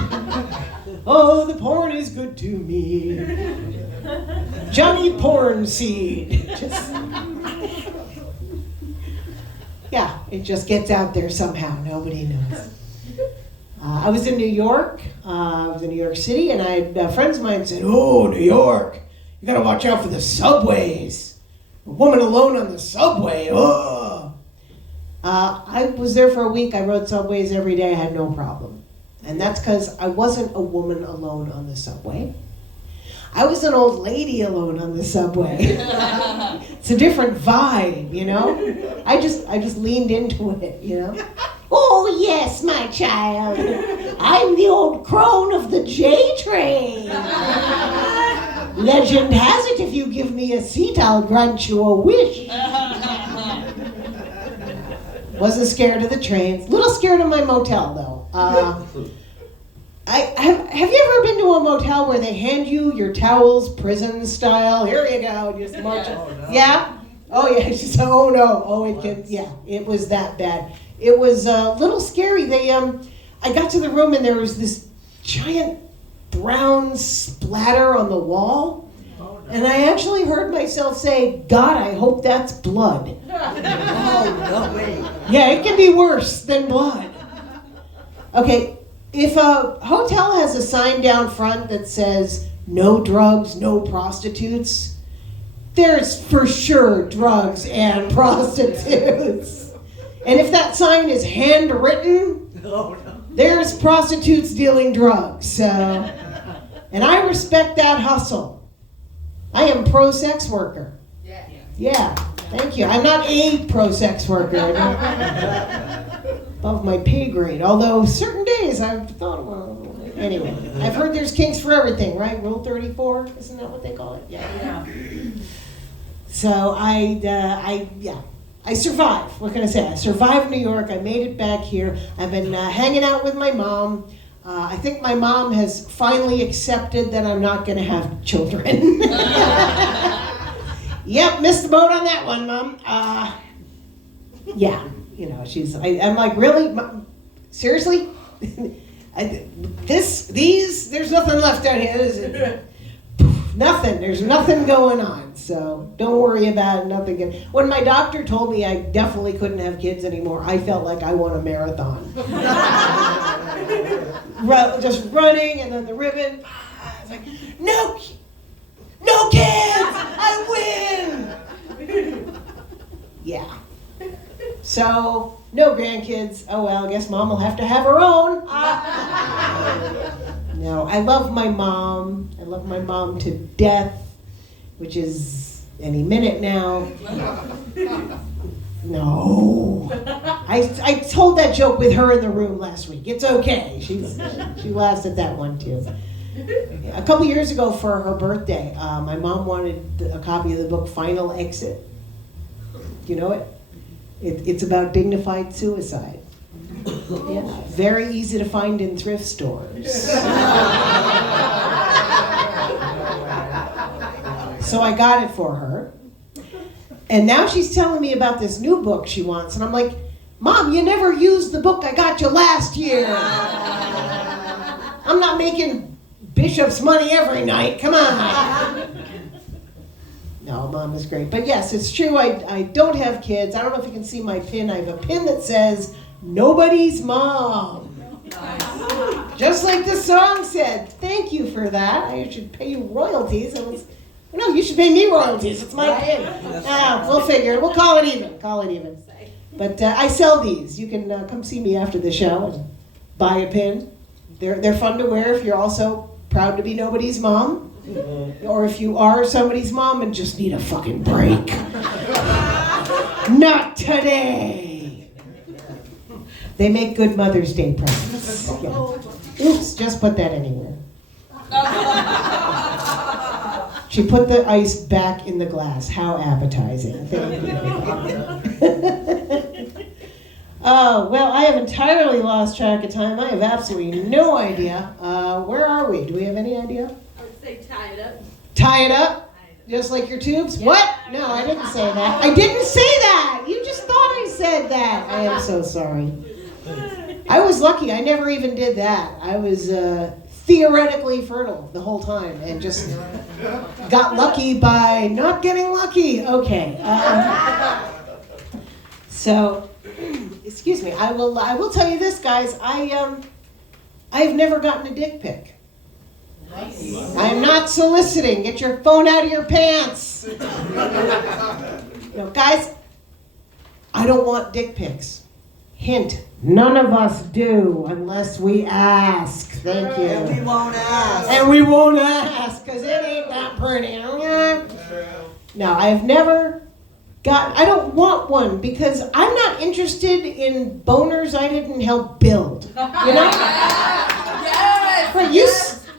Oh, the porn is good to me. Johnny Porn Seed. Yeah, it just gets out there somehow. Nobody knows. I was in New York. I was in New York City, and friends of mine said, oh, New York, you gotta watch out for the subways. A woman alone on the subway, oh. I was there for a week. I rode subways every day. I had no problem. And that's because I wasn't a woman alone on the subway. I was an old lady alone on the subway. It's a different vibe, you know? I just leaned into it, you know? Oh, yes, my child. I'm the old crone of the J train. Legend has it, if you give me a seat, I'll grant you a wish. Wasn't scared of the trains. Little scared of my motel, though. Have you ever been to a motel where they hand you your towels, prison style? Here you go. Just march. Oh, no. Yeah? Oh, yeah. She said, oh, no. Oh, it was that bad. It was a little scary. I got to the room and there was this giant brown splatter on the wall. Oh, no. And I actually heard myself say, God, I hope that's blood. Oh, no way. Yeah, it can be worse than blood. Okay, if a hotel has a sign down front that says, no drugs, no prostitutes, there's for sure drugs and prostitutes. And if that sign is handwritten, there's prostitutes dealing drugs. And I respect that hustle. I am pro-sex worker. Yeah, thank you. I'm not a pro-sex worker. Above my pay grade. Although certain days I've thought, well, anyway. I've heard there's kinks for everything, right? Rule 34, isn't that what they call it? Yeah. So I survived. What can I say? I survived New York. I made it back here. I've been hanging out with my mom. I think my mom has finally accepted that I'm not going to have children. Yep, missed the boat on that one, Mom. Yeah, you know, I'm like, really? Seriously? There's nothing left out here. Nothing. There's nothing going on. So don't worry about it. Nothing. When my doctor told me I definitely couldn't have kids anymore, I felt like I won a marathon. Just running, and then the ribbon. I was like, no kids! I win! Yeah. So, no grandkids. Oh well, I guess Mom will have to have her own. No, I love my mom. I love my mom to death, which is any minute now. No. I told that joke with her in the room last week. It's okay. She laughs at that one too. A couple years ago for her birthday, my mom wanted a copy of the book Final Exit. Do you know it? It's about dignified suicide. Yeah, very easy to find in thrift stores. So I got it for her. And now she's telling me about this new book she wants. And I'm like, Mom, you never used the book I got you last year. I'm not making Bishop's money every night. Come on. No, Mom is great. But yes, it's true. I don't have kids. I don't know if you can see my pin. I have a pin that says, Nobody's Mom. Just like the song said. Thank you for that. I should pay you royalties. No, you should pay me royalties. It's my pin. We'll figure. We'll call it even. But I sell these. You can come see me after the show and buy a pin. They're fun to wear if you're also proud to be nobody's mom. Or if you are somebody's mom and just need a fucking break. Not today. They make good Mother's Day presents. Yeah. Oops, just put that anywhere. She put the ice back in the glass. How appetizing. Thank you. Oh, well, I have entirely lost track of time. I have absolutely no idea. Where are we? Do we have any idea? I would say tie it up. Tie it up? Just like your tubes? Yeah. What? No, I didn't say that. I didn't say that. You just thought I said that. I am so sorry. I was lucky. I never even did that. I was theoretically fertile the whole time and just got lucky by not getting lucky. Okay. So, excuse me. I will tell you this, guys. I've never gotten a dick pic. Nice. I am not soliciting. Get your phone out of your pants. Guys, I don't want dick pics. Hint, none of us do unless we ask. Thank you. And we won't ask. And we won't ask because it ain't that pretty. No, I've never I don't want one because I'm not interested in boners I didn't help build. You know? Yes! But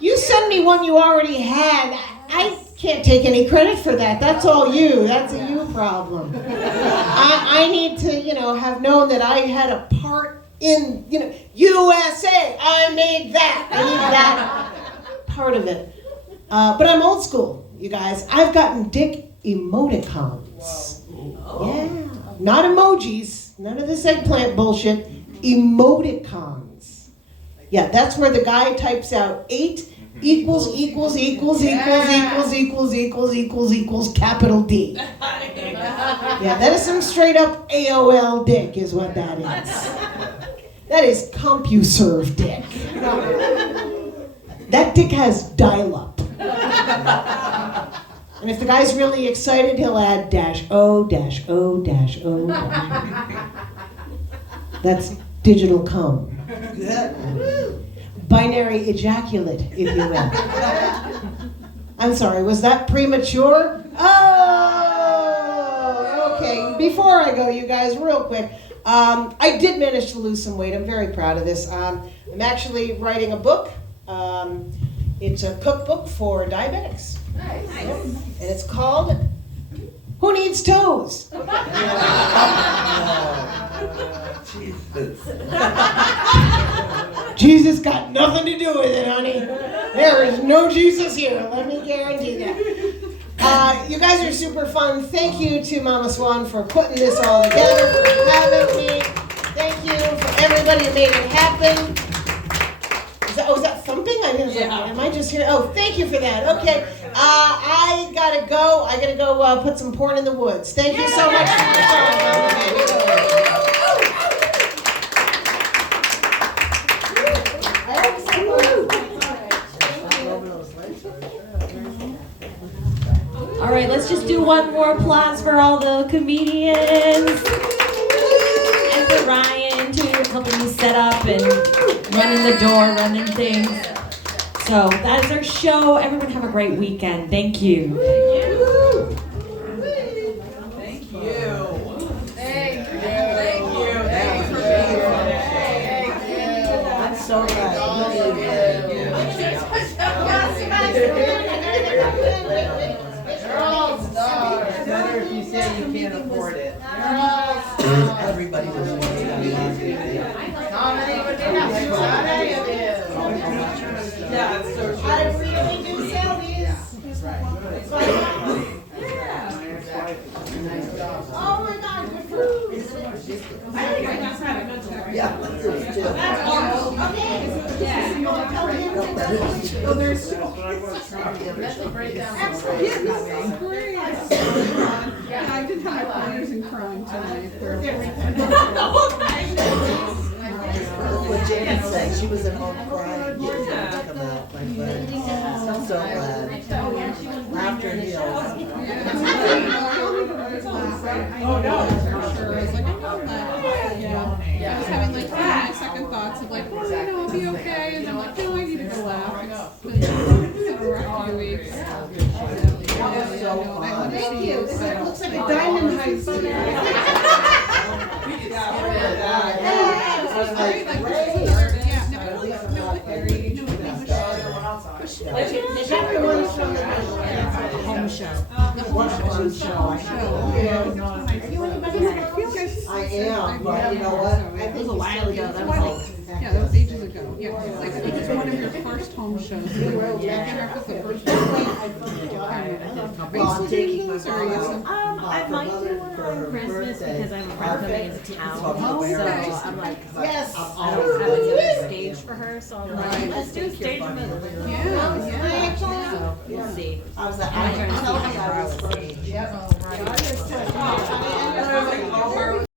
you send me one you already had. I can't take any credit for that. That's all you. That's a you problem. I need to, have known that I had a part in, USA. I made that. I need that part of it. But I'm old school, you guys. I've gotten dick emoticons. Yeah. Not emojis. None of this eggplant bullshit. Emoticons. Yeah, that's where the guy types out 8 equals capital D. Yeah, that is some straight up AOL dick is what that is. That is CompuServe dick. That dick has dial-up. And if the guy's really excited, he'll add -O. That's digital cum. Binary ejaculate, if you will. I'm sorry, was that premature? Oh, okay. Before I go, you guys, real quick, I did manage to lose some weight. I'm very proud of this. I'm actually writing a book. It's a cookbook for diabetics. Nice. And it's called Who Needs Toes? Jesus got nothing to do with it, honey. There is no Jesus here. Let me guarantee that. You guys are super fun. Thank you to Mama Swan for putting this all together, for having me. Thank you for everybody who made it happen. is that thumping? I mean, Yeah. am I just here? Oh, thank you for that. Okay, I gotta go. I gotta go put some porn in the woods. Thank you so much for your All right, let's just do one more applause for all the comedians and for Ryan too, helping me set up and running the door, running things. So that is our show. Everyone have a great weekend. Thank you. Thank you. Thank you for being here. I'm so glad. They're all stars. Better if you say you can't afford it. They're all stars. Everybody was Not anybody else. Yeah, it's so true. I really do sell these. Oh my God, good for Yeah, let's do it. Well, there's two. Yeah, I did have my partners in crime tonight. What Jan said, she was at home crying. She didn't want to come out, my friend. I'm so glad. Laughter heals. Oh no! For sure. I was like, I'm not that. Yeah. I was having like my second thoughts of like, oh, you know, I'll be okay, and then like, no, I need to go laugh. It's been a rough few weeks. Thank you. It looks like a diamond heist. Home show. I am, but you know what? I It was think a while ago. That was like, yeah, that was ages ago. Yeah, like I think it's one of your first home shows. I can't remember if it's the first one. Are you still doing those, or are you still? I might do one on Christmas because I'm coming into town. So I'm like, Yes. I don't have any stage for her, so I'm like, let's do a stage for her. Yeah, yeah. So we'll see. I was like, I I'm don't trying to know see how I was how first. Yep.